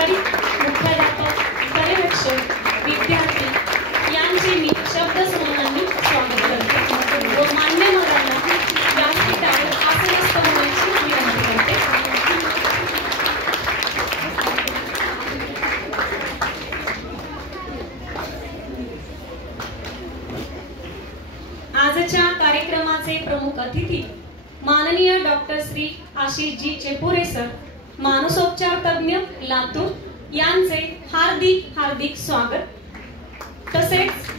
पारिवारिक, मुख्याध्यापक, पर्यवेक्षक, विद्यार्थी यांचे मी शब्दसमूहांनी स्वागत करते व मान्यवरांना व्यासपीठावर आसनस्थ होण्याची विनंती करते. आजच्या कार्यक्रमाचे प्रमुख अतिथी माननीय डॉक्टर श्री आशिषजी चेपुरे सर, मानसोपचार तज्ञ, लातूर यांचे हार्दिक हार्दिक स्वागत. तसेच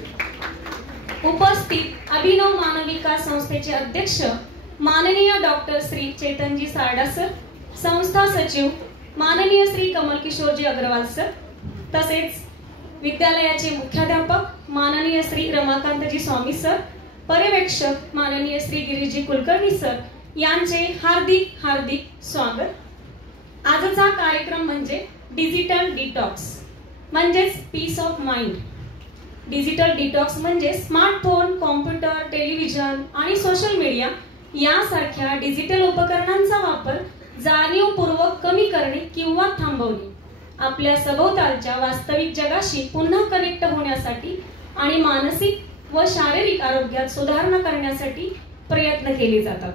उपस्थित अभिनव मानव विकास संस्थेचे अध्यक्ष माननीय डॉक्टर श्री चेतनजी सारडा सर, संस्था सचिव माननीय श्री कमल किशोरजी अग्रवाल सर, तसेच विद्यालयाचे मुख्याध्यापक माननीय श्री रमाकांतजी स्वामी सर, पर्यवेक्षक माननीय श्री गिरीजी कुलकर्णी सर यांचे हार्दिक हार्दिक स्वागत. आजचा कार्यक्रम म्हणजे डिजिटल डिटॉक्स म्हणजेच peace of mind. Digital detox म्हणजे स्मार्टफोन, कॉम्प्युटर, टेलिव्हिजन आणि सोशल मीडिया यासारख्या डिजिटल उपकरणांचा वापर जाणीवपूर्वक कमी करणे किंवा थांबवणे, आपल्या सभोवतालच्या वास्तविक जगाशी पुन्हा कनेक्ट होण्यासाठी आणि मानसिक व शारीरिक आरोग्यात सुधारणा करण्यासाठी प्रयत्न केले जातात.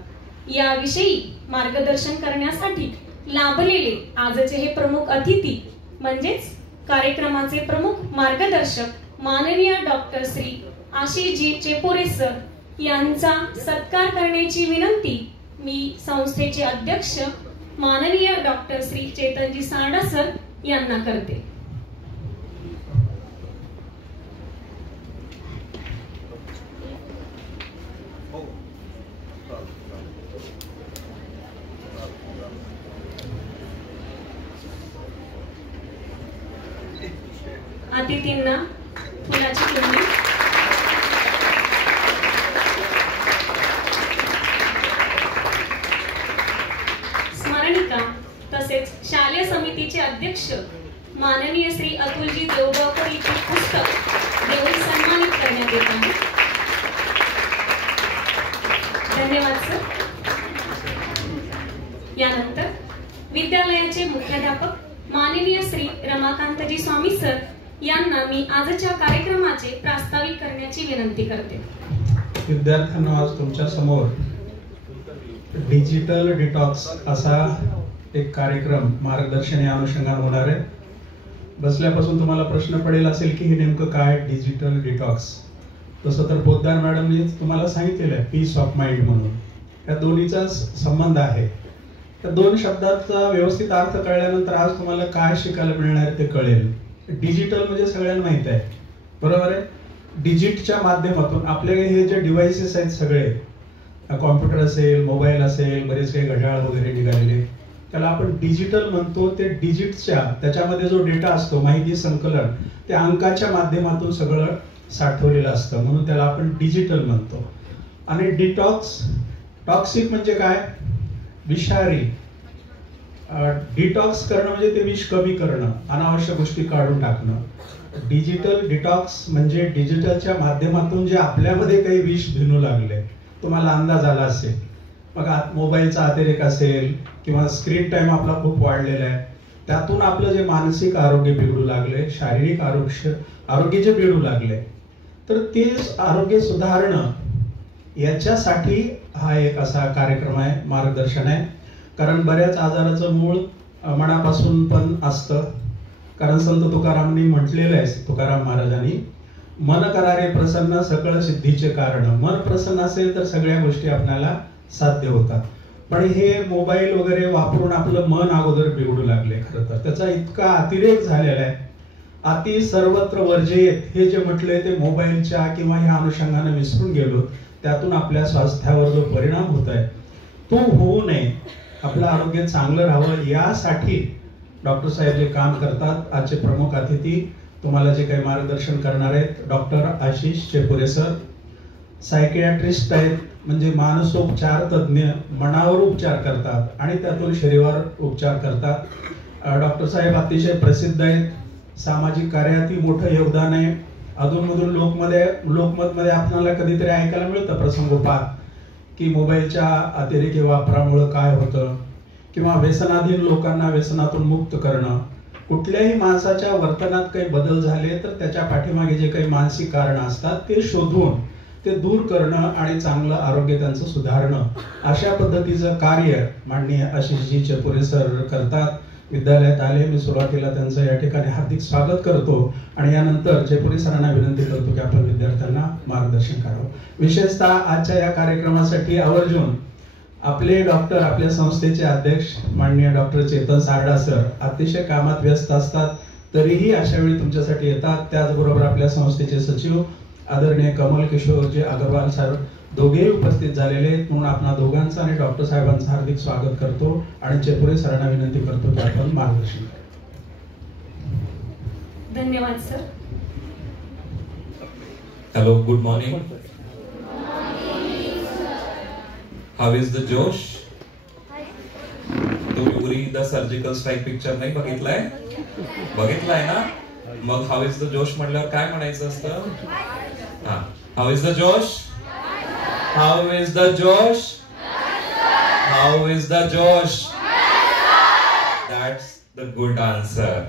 याविषयी मार्गदर्शन करण्यासाठी लाभलेले आजचे हे प्रमुख अतिथी म्हणजेच कार्यक्रमाचे प्रमुख मार्गदर्शक माननीय डॉक्टर श्री आशिषजी चेपुरे सर यांचा सत्कार करण्याची विनंती मी संस्थेचे अध्यक्ष माननीय डॉक्टर श्री चेतनजी सारडा सर यांना करते. अतिथींना फुलाची कुंडी, स्मरणिका तसेच शालेय समितीचे अध्यक्ष माननीय श्री अतुलजी देवगावकर यांचे पुस्तक देऊन सन्मानित करण्यात येत आहे. धन्यवाद सर. यानंतर विद्यालयाचे मुख्याध्यापक माननीय श्री रमाकांतजी स्वामी सर यांना मी आजच्या कार्यक्रमाचे प्रास्ताविक करण्याची विनंती करते. विद्यार्थ्यांना आज तुमच्या समोर डिजिटल डिटॉक्स असा एक कार्यक्रम मार्गदर्शन या अनुषंगाने होणार आहे. बसल्यापासून तुम्हाला प्रश्न पडेल असेल की हे नेमकं काय डिजिटल डिटॉक्स. तसं तर पोद्दार मॅडमने तुम्हाला सांगितलेलं आहे पीस ऑफ माइंड म्हणून. या दोन्हीचा संबंध आहे. त्या दोन शब्दाचा व्यवस्थित अर्थ कळल्यानंतर आज तुम्हाला काय शिकायला मिळणार ते कळेल. डिजिटल म्हणजे सगळ्यांना माहित आहे, बरोबर आहे. डिजिटच्या माध्यमातून आपले हे जे डिव्हाइसेस आहेत सगळे, कॉम्प्युटर असेल, मोबाईल असेल, बरेच काही घड्याळ वगैरे निघालेले, त्याला आपण डिजिटल म्हणतो. ते डिजिटच्या त्याच्यामध्ये जो डेटा असतो, माहिती संकलन, ते अंकाच्या माध्यमातून सगळं साठवलेलं असतं, म्हणून त्याला आपण डिजिटल म्हणतो. आणि डिटॉक्स, टॉक्सिक म्हणजे काय, विषारी. डिटॉक्स करणं म्हणजे ते विष कमी करणं, अनावश्यक गोष्टी काढून टाकणं. डिजिटल डिटॉक्स म्हणजे डिजिटलच्या माध्यमातून जे आपल्यामध्ये काही विष भिनू लागले, तुम्हाला अंदाज आला असेल, मग मोबाईलचा अतिरेक असेल किंवा स्क्रीन टाइम आपला खूप वाढलेला आहे, त्यातून आपलं जे मानसिक आरोग्य बिघडू लागले, शारीरिक आरोग्य जे बिघडू लागले, तर ते आरोग्य सुधारणं याच्यासाठी हा एक असा कार्यक्रम आहे, मार्गदर्शन आहे. कारण बऱ्याच आजाराचं मूळ मनापासून पण असतं. कारण संत तुकारामांनी म्हटलेलं आहे, तुकाराम महाराजांनी, मन करारे प्रसन्न सकळ सिद्धीचे कारण. मन प्रसन्न असेल तर सगळ्या गोष्टी आपल्याला साध्य होतात. पण हे मोबाईल वगैरे वापरून आपलं मन अगोदर बिघडू लागले. खरं तर त्याचा इतका अतिरेक झालेला आहे. अति सर्वत्र वर्जेत हे जे म्हटलंय ते मोबाईलच्या किंवा ह्या अनुषंगाने विसरून गेलो. त्यातून आपल्या स्वास्थ्यावर जो परिणाम होत आहे तो होऊ नये, आपलं आरोग्य चांगलं राहावं, यासाठी डॉक्टर साहेब जे काम करतात. आजचे प्रमुख अतिथी तुम्हाला जे काही मार्गदर्शन करणार आहेत डॉक्टर आशिष चेपुरे सर, सायकियाट्रिस्ट आहेत, म्हणजे मानसोपचार तज्ञ, मनावर उपचार करतात आणि त्यातून शरीरावर उपचार करतात. डॉक्टर साहेब अतिशय प्रसिद्ध आहेत, सामाजिक कार्यातही मोठं योगदान आहे. अधूनमधून लोकमतमध्ये आपल्याला कधीतरी ऐकायला मिळतं प्रसंगोपात की मोबाईलच्या अतिरेकी वापरामुळे काय होतं, किंवा व्यसनाधीन लोकांना व्यसनातून मुक्त करणं, कुठल्याही माणसाच्या वर्तनात काही बदल झाले तर त्याच्या पाठीमागे जे काही मानसिक कारण असतात ते शोधून ते दूर करणं आणि चांगलं आरोग्य त्यांचं सुधारणं, अशा पद्धतीचं कार्य माननीय आशिषजी चेपुरे सर करतात. विद्यालयात आले, मी सुरुवातीला त्यांचं या ठिकाणी हार्दिक स्वागत करतो आणि यानंतर चेपुरे सरांना विनंती करतो की आपण विद्यार्थ्यांना मार्गदर्शन करावं. विशेषतः आजच्या या कार्यक्रमासाठी आवर्जून आपले डॉक्टर, आपल्या संस्थेचे अध्यक्ष माननीय डॉक्टर चेतन सारडा सर अतिशय कामात व्यस्त असतात, तरीही अशा वेळी तुमच्यासाठी येतात. त्याचबरोबर आपल्या संस्थेचे सचिव आदरणीय कमल किशोरजी अग्रवाल सर दोघेही उपस्थित झालेले आहेत. म्हणून आपण दोघांचं आणि डॉक्टर साहेबांचं हार्दिक स्वागत करतो आणि चेपुरे सरांना विनंती करतो की आपण मार्गदर्शन करा. धन्यवाद sir. Hello, good morning. How is the जोश? तुम्ही Uri the surgical strike picture नाही बघितलाय? बघितलाय ना? मग हाउ इज द जोश म्हटल्यावर काय म्हणायचं असतं? हा, हाउ इज द जोश? हाउ इज द जोश? हाउ इज द जोश? That's the good answer.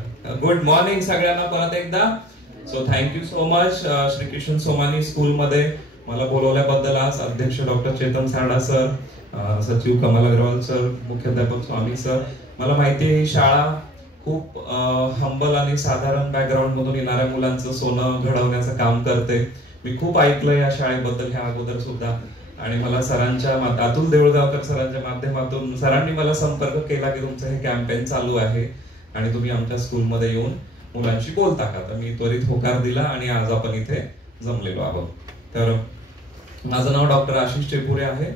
Good morning सगळ्यांना परत एकदा. So thank you so much Shrikrishna Somani school मध्ये मला बोलवल्याबद्दल. आज अध्यक्ष डॉक्टर चेतन सारडा सर, सचिव कमल अग्रवाल सर, मुख्याध्यापक स्वामी सर. मला माहिती आहे ही शाळा खूप हंबल आणि साधारण बॅकग्राऊंड मधून येणाऱ्या मुलांचं सोनं घडवण्याचं काम करते. मी खूप ऐकलं या शाळेबद्दल ह्या अगोदर सुद्धा, आणि मला सरांच्या अतुल देऊळगावकर सरांच्या माध्यमातून सरांनी मला संपर्क केला की तुमचं हे कॅम्पेन चालू आहे आणि तुम्ही आमच्या स्कूलमध्ये येऊन मुलांशी बोलता का? तर मी त्वरित होकार दिला आणि आज आपण इथे जमलेलो आहोत. तर माझं नाव डॉक्टर आशिष चेपुरे आहे.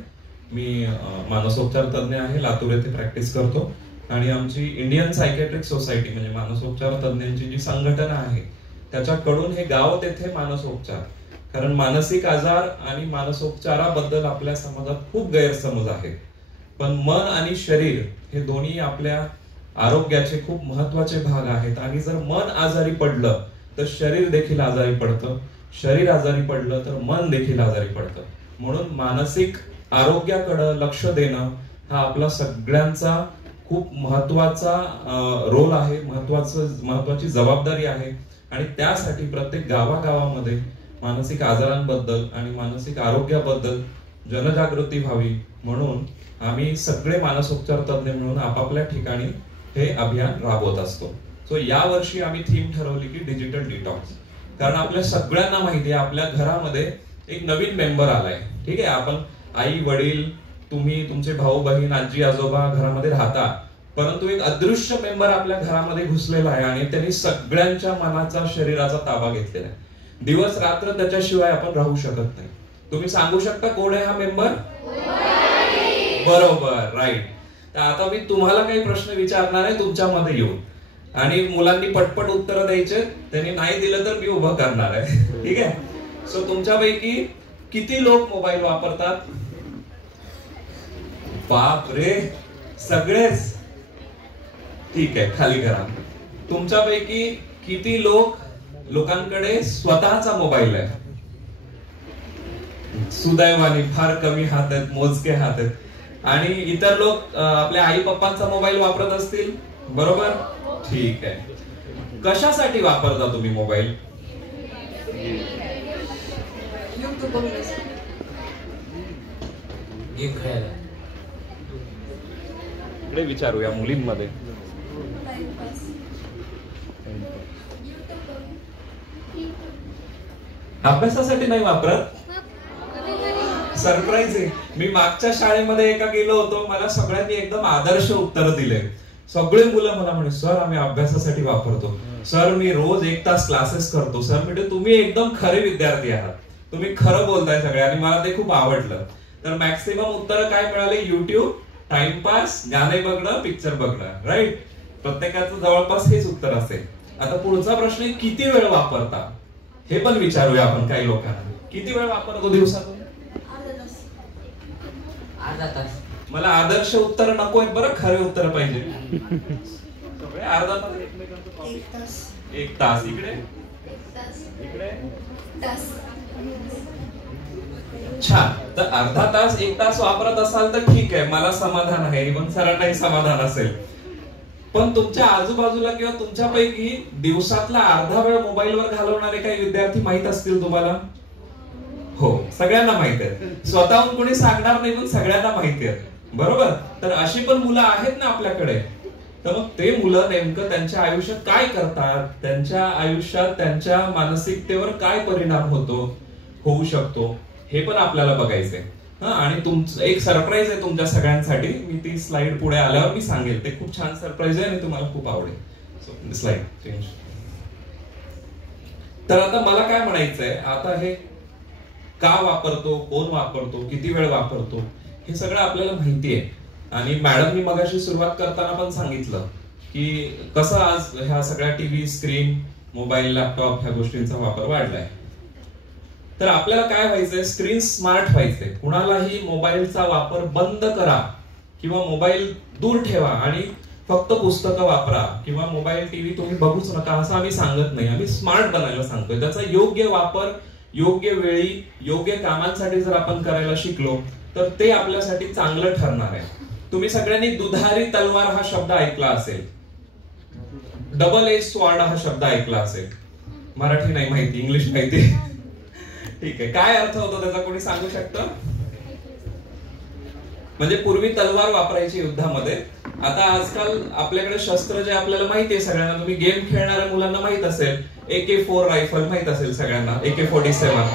मी मानसोपचार तज्ञ आहे, लातूर येथे प्रॅक्टिस करतो. आणि आमची इंडियन सायकॅट्रिक सोसायटी म्हणजे मानसोपचार तज्ञांची जी संघटना आहे त्याच्याकडून हे गाव तेथे मानसोपचार, कारण मानसिक आजार आणि मानसोपचाराबद्दल आपल्या समाजात खूप गैरसमज आहेत. पण मन आणि शरीर हे दोन्ही आपल्या आरोग्याचे खूप महत्वाचे भाग आहेत. आणि जर मन आजारी पडलं तर शरीर देखील आजारी पडतं, शरीर आजारी पडलं तर मन देखील आजारी पडतं. म्हणून मानसिक आरोग्याकडे लक्ष देणं हा आपला सगळ्यांचा खूप महत्वाचा रोल आहे, महत्वाची जबाबदारी आहे. आणि त्यासाठी प्रत्येक गावागावामध्ये मानसिक आजारांबद्दल आणि मानसिक आरोग्याबद्दल जनजागृती व्हावी म्हणून आम्ही सगळे मानसोपचार तज्ञ मिळून आपापल्या ठिकाणी हे अभियान राबवत असतो. सो या वर्षी आम्ही थीम ठरवली की डिजिटल डिटॉक्स. कारण आपल्या सगळ्यांना माहिती आहे आपल्या घरामध्ये एक नवीन मेंबर आलाय. ठीक आहे, आपण आई वडील, तुम्ही, तुमचे भाऊ बहीण, आजी आजोबा घरामध्ये राहता, परंतु एक अदृश्य मेंबर आपल्या घरामध्ये घुसलेला आहे आणि त्यांनी सगळ्यांच्या मनाचा, शरीराचा ताबा घेतलेला आहे. दिवस रात्र त्याच्याशिवाय आपण राहू शकत नाही. तुम्ही सांगू शकता कोण आहे हा मेंबर? बरोबर, राईट. तर आता मी तुम्हाला काही प्रश्न विचारणार आहे तुमच्यामध्ये येऊन, आणि मुलांनी पटपट उत्तर द्यायचे. त्यांनी नाही दिलं तर मी उभं करणार आहे. ठीक आहे. सो तुमच्यापैकी किती लोक मोबाईल वापरतात? बाप रे, सगळेच. ठीक आहे, खाली करा. तुमच्यापैकी किती लोकांकडे स्वतःचा मोबाईल आहे? सुदैवाने फार कमी हात आहेत, मोजके हात आहेत. आणि इतर लोक आपल्या आई पप्पांचा मोबाईल वापरत असतील, बरोबर? ठीक आहे. कशासाठी वापरता तुम्ही मोबाईल? इकडे विचारूया मुलींमध्ये. अभ्यासासाठी नाही वापरत? सरप्राईज आहे. मी मागच्या शाळेमध्ये एका गेलो होतो, मला सगळ्यांनी एकदम आदर्श उत्तर दिले. सगळे मुलं मला म्हणे, सर आम्ही अभ्यासासाठी वापरतो, सर मी रोज 1 तास क्लासेस करतो. सर म्हणजे तुम्ही एकदम खरे विद्यार्थी आहात, तुम्ही खरं बोलताय सगळे, आणि मला ते खूप आवडलं. तर मॅक्सिमम उत्तर काय मिळाले? युट्यूब, टाइमपास, गाणे बघणं, पिक्चर बघणं. राईट. प्रत्येकाचं जवळपास हेच उत्तर असेल. आता पुढचा प्रश्न आहे, किती वेळ वापरता? हे पण विचारूया आपण काही लोकांना. किती वेळ वापरतो दिवसातून? अर्धा तास. मला आदर्श उत्तर नको आहेत बरं, खरे उत्तर पाहिजे. अर्धा तास, 1 तास. इकडे छान. तर अर्धा तास 1 तास वापरत असाल तर ठीक आहे, मला समाधान आहे. इव्हन सरांनाही समाधान असेल. पण तुमच्या आजूबाजूला किंवा तुमच्यापैकी दिवसातला अर्धा वेळ मोबाईलवर घालवणारे काही विद्यार्थी माहित असतील तुम्हाला? हो, सगळ्यांना माहित आहे. स्वतःहून कोणी सांगणार नाही, पण सगळ्यांना माहिती आहे. बरोबर? तर अशी पण मुलं आहेत ना आपल्याकडे. तर मग ते मुलं नेमकं त्यांच्या आयुष्यात काय करतात, त्यांच्या आयुष्यात त्यांच्या मानसिकतेवर काय परिणाम होऊ शकतो, हे पण आपल्याला बघायचंय. आणि तुमचं एक सरप्राईज आहे तुमच्या सगळ्यांसाठी. मी ती स्लाइड पुढे आल्यावर मी सांगेल. ते खूप छान सरप्राईज आहे आणि तुम्हाला खूप आवडेल. So slide change. तर आता मला काय म्हणायचंय, आता हे का वापरतो, कोण वापरतो, किती वेळ वापरतो, हे सगळं आपल्याला माहिती आहे. आणि मॅडमनी मगाशी सुरुवात करताना पण सांगितलं की कसं आज ह्या सगळ्या टीव्ही, स्क्रीन, मोबाईल, लॅपटॉप ह्या गोष्टींचा वापर वाढलाय. तर आपल्याला काय व्हायचंय, स्क्रीन स्मार्ट व्हायचंय. कुणालाही मोबाईलचा वापर बंद करा किंवा मोबाईल दूर ठेवा आणि फक्त पुस्तकं वापरा किंवा मोबाईल, टीव्ही तुम्ही बघूच नका असं आम्ही सांगत नाही. आम्ही स्मार्ट बनायला सांगतोय. त्याचा योग्य वापर योग्य वेळी योग्य कामांसाठी जर आपण करायला शिकलो तर ते आपल्यासाठी चांगलं ठरणार आहे. तुम्ही सगळ्यांनी दुधारी तलवार हा शब्द ऐकला असेल, डबल एज स्वॉर्ड हा शब्द ऐकला असेल. मराठी नाही माहिती, इंग्लिश माहिती. ठीक आहे, काय अर्थ होतो त्याचा कोणी सांगू शकतं? म्हणजे पूर्वी तलवार वापरायची युद्धामध्ये. आता आजकाल आपल्याकडे शस्त्र जे आपल्याला माहिती आहे सगळ्यांना, तुम्ही गेम खेळणाऱ्या मुलांना माहित असेल, AK-4 रायफल माहित असेल सगळ्यांना, AK-47.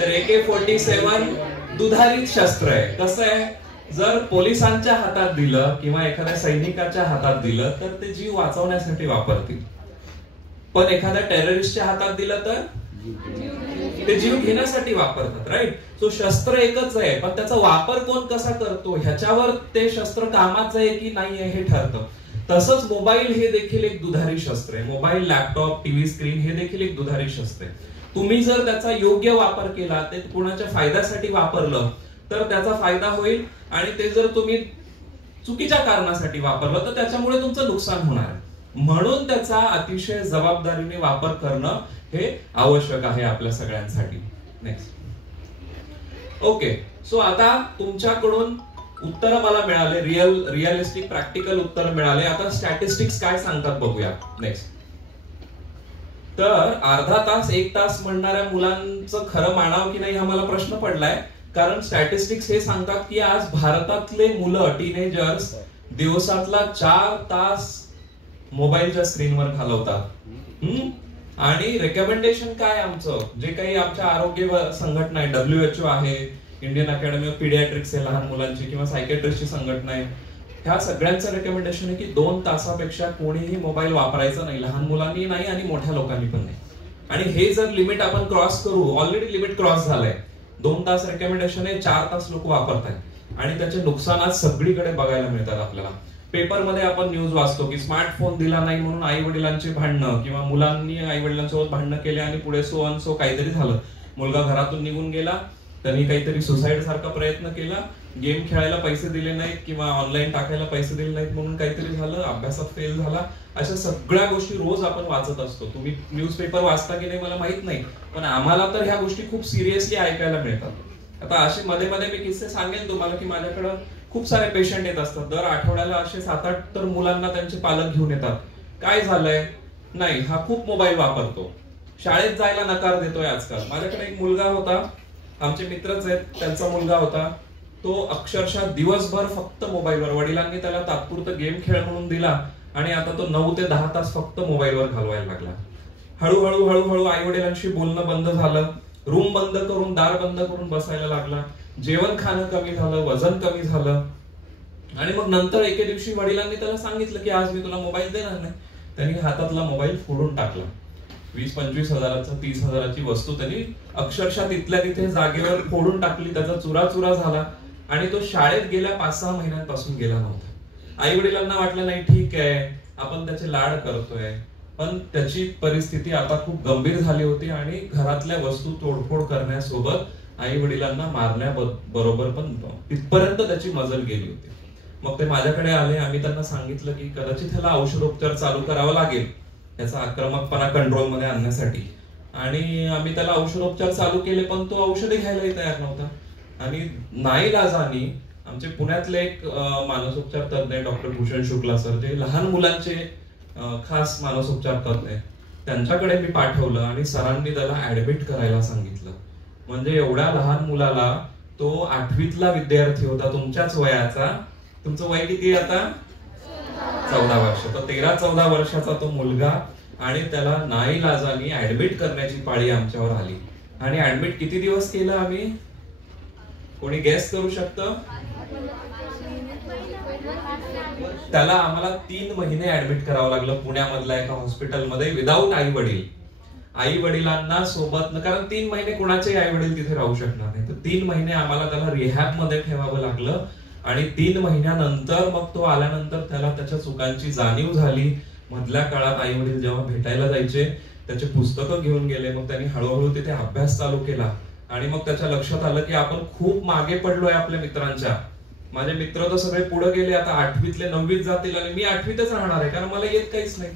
तर AK-47 दुधारी शस्त्र आहे. कसं आहे, जर पोलिसांच्या हातात दिलं किंवा एखाद्या सैनिकाच्या हातात दिलं तर ते जीव वाचवण्यासाठी वापरतील. पण एखाद्या टेररिस्टच्या हातात दिलं तर ते जीव घेण्यासाठी वापरतात. राईट? सो शस्त्र एकच आहे, पण त्याचा वापर कोण कसा करतो ह्याच्यावर ते शस्त्र कामाचं आहे की नाही हे ठरतं. तसंच मोबाईल हे देखील एक दुधारी शस्त्र आहे. मोबाईल, लॅपटॉप, टीव्ही स्क्रीन हे देखील एक दुधारी शस्त्र आहे. तुम्ही जर त्याचा योग्य वापर केला, ते कुणाच्या फायद्यासाठी वापरलं तर त्याचा फायदा होईल, आणि ते जर तुम्ही चुकीच्या कारणासाठी वापरलं तर त्याच्यामुळे तुमचं नुकसान होणार आहे. म्हणून त्याचा अतिशय जबाबदारीने वापर करणं हे आवश्यक आहे आपल्या सगळ्यांसाठी. नेक्स्ट. ओके, सो आता तुमच्याकडून उत्तर मला मिळाले, रिअलिस्टिक प्रॅक्टिकल उत्तर मिळाले. आता स्टॅटिस्टिक्स काय सांगतात बघूया. नेक्स्ट. तर अर्धा तास 1 तास म्हणणाऱ्या मुलांचं खरं मानावं की नाही हा मला प्रश्न पडलाय. कारण स्टॅटिस्टिक्स हे सांगतात की आज भारतातले मुलं, टीनेजर्स दिवसातला 4 तास मोबाईलच्या स्क्रीनवर घालवतात. आणि रेकमेंडेशन काय आमचं, जे काही आमच्या आरोग्य संघटना आहे, WHO आहे, इंडियन अकॅडमी ऑफ पीडियाट्रिक्स आहे लहान मुलांची, किंवा सायकेट्रिस्टची संघटना आहे, ह्या सगळ्यांचं रेकमेंडेशन आहे की 2 तासापेक्षा कोणीही मोबाईल वापरायचा नाही. लहान मुलांनी नाही आणि मोठ्या लोकांनी पण नाही. आणि हे जर लिमिट आपण क्रॉस करू, ऑलरेडी लिमिट क्रॉस झालंय. 2 तास रेकमेंडेशन आहे, 4 तास लोक वापरतायत आणि त्याचे नुकसान आज सगळीकडे बघायला मिळतात आपल्याला. पेपरमध्ये आपण न्यूज वाचतो की स्मार्टफोन दिला नाही म्हणून आई वडिलांची भांडणं, किंवा मुलांनी आई वडिलांसोबत भांडणं केले आणि पुढे सो काहीतरी झालं. मुलगा घरातून निघून गेला, त्यांनी काहीतरी सुसाईड सारखा प्रयत्न केला, गेम खेळायला पैसे दिले नाहीत किंवा ऑनलाईन टाकायला पैसे दिले नाहीत म्हणून काहीतरी झालं, अभ्यासात फेल झाला. अशा सगळ्या गोष्टी रोज आपण वाचत असतो. तुम्ही न्यूजपेपर वाचता की नाही मला माहित नाही, पण आम्हाला तर ह्या गोष्टी खूप सिरियसली ऐकायला मिळतात. आता असे मध्ये मध्ये मी किस्से सांगेन तुम्हाला की माझ्याकडे खूप सारे पेशंट येत असतात. दर आठवड्याला असे 7-8 तर मुलांना त्यांचे पालक घेऊन येतात. काय झालंय, नाही हा खूप मोबाईल वापरतो, शाळेत जायला नकार देतोय आजकाल. माझ्याकडे एक मुलगा होता, आमचे मित्रच आहेत, त्यांचा मुलगा होता, तो अक्षरशः दिवसभर फक्त मोबाईलवर, वडिलांनी त्याला तात्पुरतं गेम खेळ म्हणून दिला आणि आता तो 9 ते 10 तास फक्त मोबाईलवर घालवायला लागला. हळूहळू आई वडिलांशी बोलणं बंद झालं, रूम बंद करून, दार बंद करून बसायला लागला, जेवण खाणं कमी झालं, वजन कमी झालं. आणि मग नंतर एके दिवशी वडिलांनी त्याला सांगितलं की आज मी तुला मोबाईल देणार नाही. त्यांनी हातातला मोबाईल फोडून टाकला. 20-25 हजाराचा, 30 हजाराची वस्तू त्यांनी अक्षरशः तिथल्या तिथे जागेवर फोडून टाकली. त्याचा चुराचुरा झाला आणि तो शाळेत गेल्या 5-6 महिन्यांपासून गेला नव्हता. आई वडिलांना वाटलं नाही ठीक आहे आपण त्याचे लाड करतोय, पण त्याची परिस्थिती आता खूप गंभीर झाली होती आणि घरातल्या वस्तू तोडफोड करण्यासोबत आई वडिलांना मारण्याबरोबर पण तिथपर्यंत त्याची मजल गेली होती. मग ते माझ्याकडे आले. आम्ही त्यांना सांगितलं की कदाचित ह्याला औषधोपचार चालू करावा लागेल त्याचा आक्रमकपणा कंट्रोलमध्ये आणण्यासाठी. आणि आम्ही त्याला औषधोपचार चालू केले, पण तो औषधे घ्यायलाही तयार नव्हता. आणि नाईलाजानी आमचे पुण्यातले एक मानसोपचार तज्ञ डॉक्टर भूषण शुक्ला सर, जे लहान मुलांचे खास मानसोपचार तज्ञ आहेत, त्यांच्याकडे मी पाठवलं आणि सरांनी त्याला ऍडमिट करायला सांगितलं. म्हणजे एवढ्या लहान मुलाला, तो 8वीतला विद्यार्थी होता, तुमच्याच वयाचा. तुमचं वय किती आता? 14 वर्ष. तर 13-14 वर्षाचा तो मुलगा, आणि त्याला नाईलाजाने ऍडमिट करण्याची पाळी आमच्यावर आली. आणि ऍडमिट किती दिवस केलं आम्ही? कोणी गेस करू शकतं? त्याला आम्हाला 3 महिने ऍडमिट करावं लागलं पुण्यामधल्या एका हॉस्पिटलमध्ये, विदाऊट आई वडील. आई वडिलांना सोबत, कारण 3 महिने कुणाचे आई वडील तिथे राहू शकणार नाही. तर 3 महिने आम्हाला त्याला रिहॅब मध्ये ठेवावं लागलं. आणि 3 महिन्यानंतर मग तो आल्यानंतर त्याला त्याच्या चुकांची जाणीव झाली. मधल्या काळात आई वडील जेव्हा भेटायला जायचे, त्याचे पुस्तकं घेऊन गेले. मग त्यांनी हळूहळू तिथे अभ्यास चालू केला. आणि मग त्याच्या लक्षात आलं की आपण खूप मागे पडलोय आपल्या मित्रांच्या. माझे मित्र तर सगळे पुढे गेले, आता 8वीतले 9वीत जातील आणि मी 8वीतच राहणार आहे, कारण मला येत काहीच नाही.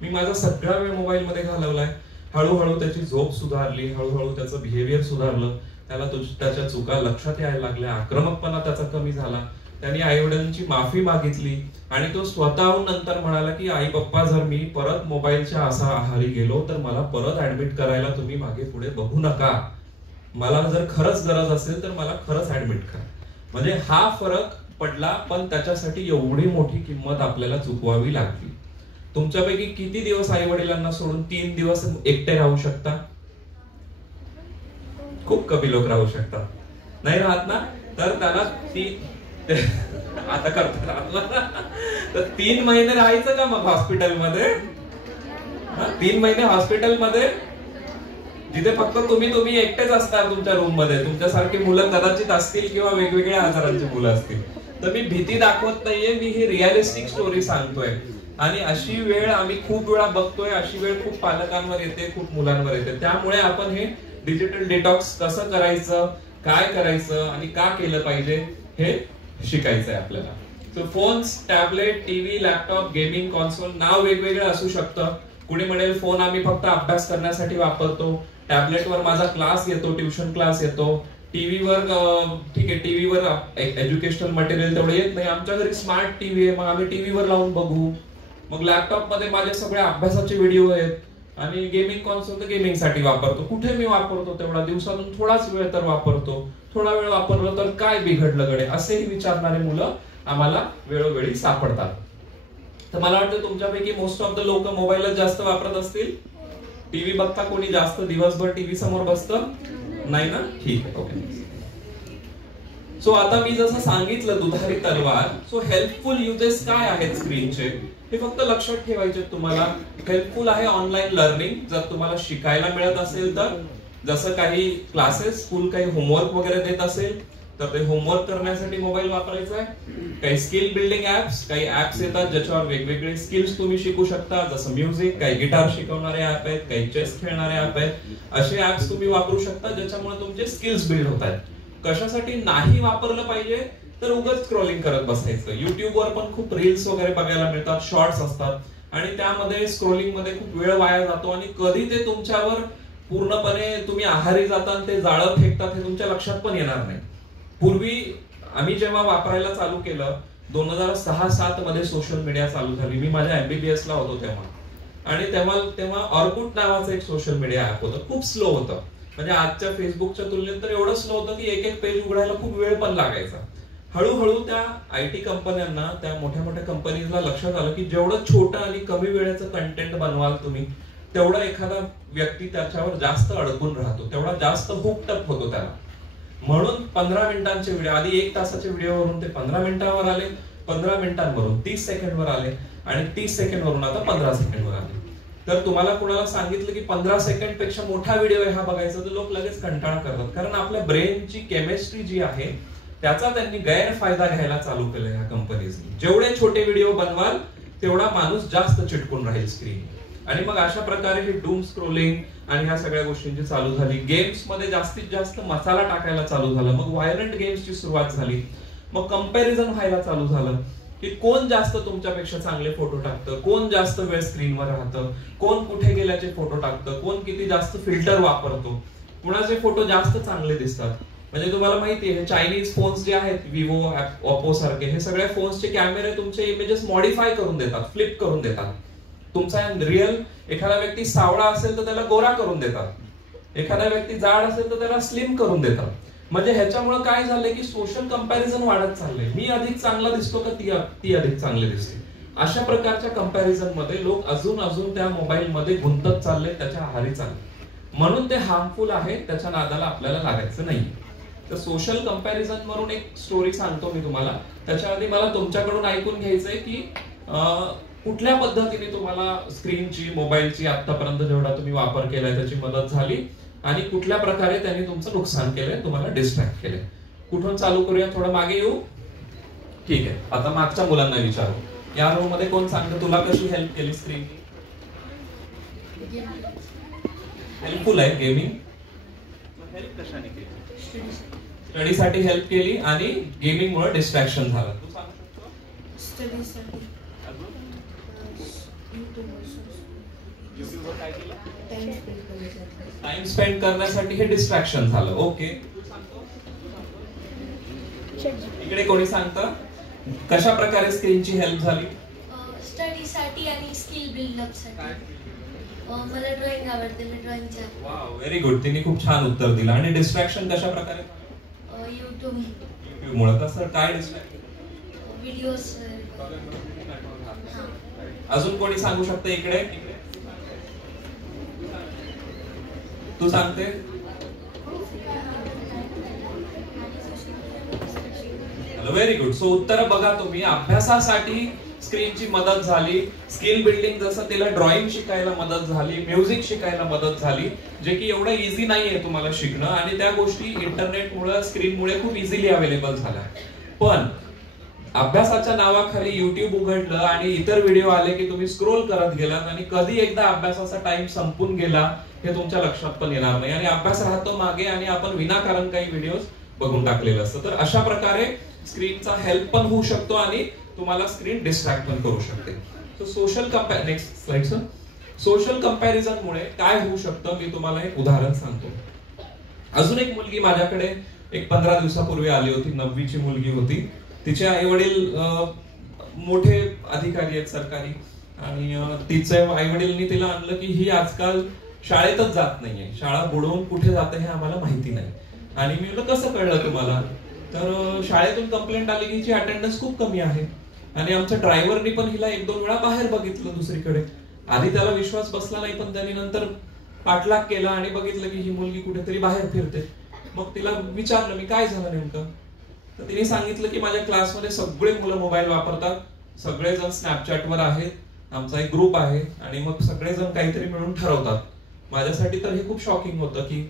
मी माझा सगळा वेळ मोबाईल मध्ये घालवलाय. हळूहळू त्याची झोप सुधारली, हळूहळू त्याचं बिहेवियर सुधारलं, त्याला त्याच्या चुका लक्षात यायला लागल्या, आक्रमकपणा त्याचा कमी झाला. त्यांनी आई वडिलांची माफी मागितली आणि तो स्वतःहून नंतर म्हणाला की आई पप्पा, जर मी परत मोबाईलच्या असा आहारी गेलो तर मला परत ऍडमिट करायला तुम्ही मागे पुढे बघू नका. मला जर खरंच गरज असेल तर मला खरंच ऍडमिट करा. म्हणजे हा फरक पडला, पण त्याच्यासाठी एवढी मोठी किंमत आपल्याला चुकवावी लागली. तुमच्यापैकी किती दिवस आई वडिलांना सोडून 3 दिवस एकटे राहू शकता? खूप कमी लोक राहू शकतात, नाही राहत ना? तर त्याला आता करतात तर 3 महिने राहायचं का मग हॉस्पिटलमध्ये? 3 महिने हॉस्पिटलमध्ये, जिथे फक्त तुम्ही एकटेच असणार तुमच्या रूम मध्ये. तुमच्यासारखी मुलं कदाचित असतील किंवा वेगवेगळ्या आजारांची मुलं असतील. तर मी भीती दाखवत नाहीये, मी ही रिअलिस्टिक स्टोरी सांगतोय. आणि अशी वेळ आम्ही खूप वेळा बघतोय, अशी वेळ खूप पालकांवर येते, खूप मुलांवर येते. त्यामुळे आपण हे डिजिटल डिटॉक्स कसं करायचं, काय करायचं आणि का केलं पाहिजे हे शिकायचंय आपल्याला. So phones, tablet, TV, laptop, gaming console, नाव वेगवेगळं असू शकतं. कुणी म्हणेल फोन आम्ही फक्त अभ्यास करण्यासाठी वापरतो, टॅबलेटवर माझा क्लास येतो, ट्युशन क्लास येतो, टीव्हीवर ठीक आहे, टीव्हीवर एज्युकेशनल मटेरियल तेवढं येत नाही. आमच्या घरी स्मार्ट टीव्ही आहे, मग आम्ही टीव्हीवर लावून बघू. मग लॅपटॉप मध्ये माझे सगळे अभ्यासाचे व्हिडिओ आहेत. आणि गेमिंग कॉन्सोल तर गेमिंग साठी वापरतो. कुठे मी वापरतो तेवढा? दिवसातून थोडाच वेळ तर वापरतो. थोडा वेळ वापरलं तर काय बिघडलं गडे, असेही विचारणारे मुलं आम्हाला वेळोवेळी सापडतात. तर मला वाटतं तुमच्यापैकी मोस्ट ऑफ द लोक मोबाईलच जास्त वापरत असतील. टीव्ही बघता कोणी जास्त दिवसभर टीव्ही समोर बसतं? नाही ना? ठीक आहे, ओके. सो आता मी जसं सांगितलं दुधारी तलवार, सो हेल्पफुल युजेस काय आहेत स्क्रीनचे हे फक्त लक्षात ठेवायचे तुम्हाला. हेल्पफुल आहे ऑनलाईन लर्निंग, जर तुम्हाला शिकायला मिळत असेल तर. जसं काही क्लासेस, स्कूल काही होमवर्क वगैरे देत असेल तर ते होमवर्क करण्यासाठी मोबाईल वापरायचा आहे. काही स्किल बिल्डिंग ऍप्स, काही ऍप्स येतात ज्याच्यावर वेगवेगळे स्किल्स तुम्ही शिकू शकता, जसं म्युझिक, काही गिटार शिकवणारे ऍप आहेत, काही चेस खेळणारे ऍप आहेत. असे ऍप्स तुम्ही वापरू शकता ज्याच्यामुळे तुमचे स्किल्स बिल्ड होत आहेत. कशासाठी नाही वापरलं पाहिजे तर उगाच स्क्रोलिंग करत बसायचं. युट्यूबवर पण खूप रील्स वगैरे बघायला मिळतात, शॉर्ट्स असतात आणि त्यामध्ये स्क्रोलिंग मध्ये खूप वेळ वाया जातो आणि कधी ते तुमच्यावर पूर्णपणे तुम्ही आहारी जाता आणि ते जाळं फेकतात हे तुमच्या लक्षात पण येणार नाही. पूर्वी आम्ही जेव्हा वापरायला चालू केलं 2006-07 मध्ये सोशल मीडिया चालू झाली. मी माझ्या MBBS ला होतो तेव्हा. आणि तेव्हा ऑर्कुट नावाचं एक सोशल मीडिया ऍप होतं. खूप स्लो होतं, म्हणजे आजच्या फेसबुकच्या तुलनेत तर एवढं स्लो होतं की एक पेज उघडायला खूप वेळ पण लागायचा. हळूहळू त्या IT कंपन्यांना, त्या मोठ्या मोठ्या कंपनीजला लक्षात आलं की जेवढं छोटं आणि कमी वेळेचं कंटेंट बनवाल तुम्ही, तेवढा एखादा व्यक्ती त्याच्यावर जास्त अडकून राहतो, तेवढा जास्त हुकटअप होतो त्याला. म्हणून 15 मिनिटांचे व्हिडिओ, आधी 1 तासाचे व्हिडिओवरून ते 15 मिनिटांवर आले, 15 मिनिटांवरून 30 सेकंडवर आले आणि 30 सेकंडवरून आता 15 सेकंडवर आले. तर तुम्हाला कुणाला सांगितलं की 15 सेकंड पेक्षा मोठा व्हिडिओ हा बघायचा तर लोक लगेच कंटाळा करतात, कारण आपल्या ब्रेनची केमिस्ट्री जी आहे त्याचा त्यांनी गैरफायदा घ्यायला चालू केलं ह्या कंपनीजनी. जेवढे छोटे व्हिडिओ बनवाल तेवढा माणूस जास्त चिटकून राहील स्क्रीन. आणि मग अशा प्रकारे हे डूम स्क्रोलिंग आणि ह्या सगळ्या गोष्टींची चालू झाली. गेम्स मध्ये जास्तीत जास्त मसाला टाकायला चालू झालं, मग व्हायलंट गेम्सची सुरुवात झाली. मग कंपॅरिझन व्हायला चालू झालं की कोण जास्त तुमच्यापेक्षा चांगले फोटो टाकतं, कोण जास्त वेळ स्क्रीनवर राहतं, कोण कुठे गेल्याचे फोटो टाकतं, कोण किती जास्त फिल्टर वापरतो, कुणाचे फोटो जास्त चांगले दिसतात. म्हणजे तुम्हाला माहिती आहे चायनीज फोन्स जे आहेत विवो ओप्पो सारखे, हे सगळ्या फोन्सचे कॅमेरे तुमचे इमेजेस मॉडिफाय करून देतात, फ्लिप करून देतात. तुमचा रिअल एखादा व्यक्ती सावळा असेल तर त्याला गोरा करून देतात, एखादा व्यक्ती जाड असेल तर त्याला स्लिम करून देतात. म्हणजे ह्याच्यामुळे काय झालंय की सोशल कंपॅरिझन वाढत चाललंय. मी अधिक चांगला दिसतो का ती अधिक चांगली दिसते, अशा प्रकारच्या कंपॅरिझन मध्ये लोक अजून त्या मोबाईल मध्ये गुंतत चालले, त्याच्या आहारी चालले. म्हणून ते हार्मफुल आहे, त्याच्या नादाला आपल्याला लागायचं नाही. तर सोशल कंपॅरिझन वरून एक स्टोरी सांगतो मी तुम्हाला. त्याच्या आधी मला तुमच्याकडून ऐकून घ्यायचंय की कुठल्या पद्धतीने तुम्हाला स्क्रीनची, मोबाईलची आतापर्यंत जेवढा तुम्ही वापर केलाय त्याची मदत झाली आणि कुठल्या प्रकारे त्यांनी तुमचं नुकसान केलंय, तुम्हाला डिस्ट्रॅक्ट केलंय. कुठून चालू करूया? थोडं मागे येऊ. ठीक आहे, आता मागच्या मुलांना विचारू. या रो मध्ये कोण सांगतं तुला कशी हेल्प केली स्क्रीन? हेल्पफुल आहे गेमिंग. हेल्प कशाने केली? स्टडीसाठी हेल्प केली आणि गेमिंग मुळे डिस्ट्रॅक्शन झालं. तू सांगू शकतो? स्टडीसाठी. टाइम स्पेंड करण्यासाठी हे डिस्ट्रॅक्शन झालं. ओके, इकडे कोणी सांगतं कशा प्रकारे स्क्रीनची हेल्प झाली? स्टडीसाठी आणि स्किल बिल्डअप साठी. मला ड्रॉइंग आवडते, मी ड्रॉइंगच्या. Wow, very good. तिने खूप छान उत्तर दिलं. आणि डिस्ट्रॅक्शन कशा प्रकारे? YouTube मुळे. कसं काय डिस्ट्रॅक्शन? व्हिडिओज. अजून कोणी सांगू शकतं? इकडे तू सांगते. Very good. सो उत्तर बघा तुम्ही. अभ्यासासाठी स्क्रीनची मदत झाली, स्किल बिल्डिंग जसं तिला ड्रॉइंग शिकायला मदत झाली, म्युझिक शिकायला मदत झाली, जे की एवढं इझी नाहीये तुम्हाला शिकणं, आणि त्या गोष्टी इंटरनेटमुळे, स्क्रीनमुळे खूप इझिली अवेलेबल झाल्या. पण अभ्यासाच्या नावाखाली युट्यूब उघडलं आणि इतर व्हिडिओ आले की तुम्ही स्क्रोल करत गेलात आणि कधी एकदा अभ्यासाचा टाइम संपून गेला हे तुमच्या लक्षात पण येणार नाही आणि अभ्यास राहतो मागे आणि आपण विनाकारण काही व्हिडिओ बघून टाकलेलं असतं. तर अशा प्रकारे स्क्रीनचा हेल्प पण होऊ शकतो आणि तुम्हाला स्क्रीन डिस्ट्रॅक्ट पण करू शकते. So social next slide sir. Social comparison मुळे काय होऊ शकतं मी तुम्हाला एक उदाहरण सांगतो. अजून एक मुलगी माझ्याकडे एक 15 दिवसापूर्वी आली होती. 9वीची मुलगी होती. तिचे आई वडील मोठे अधिकारी आहेत सरकारी, आणि तिचे आई वडिलांनी तिला आणलं की ही आजकाल शाळेतच जात नाहीये, शाळा बुडवून कुठे जाते हे आम्हाला माहिती नाही. आणि मी म्हटलं कसं कळलं तुम्हाला? तर शाळेतून कंप्लेंट आली की हिची अटेंडन्स खूप कमी आहे आणि आमच्या ड्रायव्हरनी पण हिला 1-2 वेळा बाहेर बघितलं दुसरीकडे. आधी त्याला विश्वास बसला नाही, पण त्यांनी नंतर पाठलाग केला आणि बघितलं की ही मुलगी कुठेतरी बाहेर फिरते. मग तिला विचारलं मी काय झालं नेमकं, तर तिने सांगितलं की माझ्या क्लासमध्ये सगळे मुलं मोबाईल वापरतात, सगळेजण स्नॅपचॅटवर आहेत, आमचा एक ग्रुप आहे आणि मग सगळेजण काहीतरी मिळून ठरवतात. माझ्यासाठी तर हे खूप शॉकिंग होतं की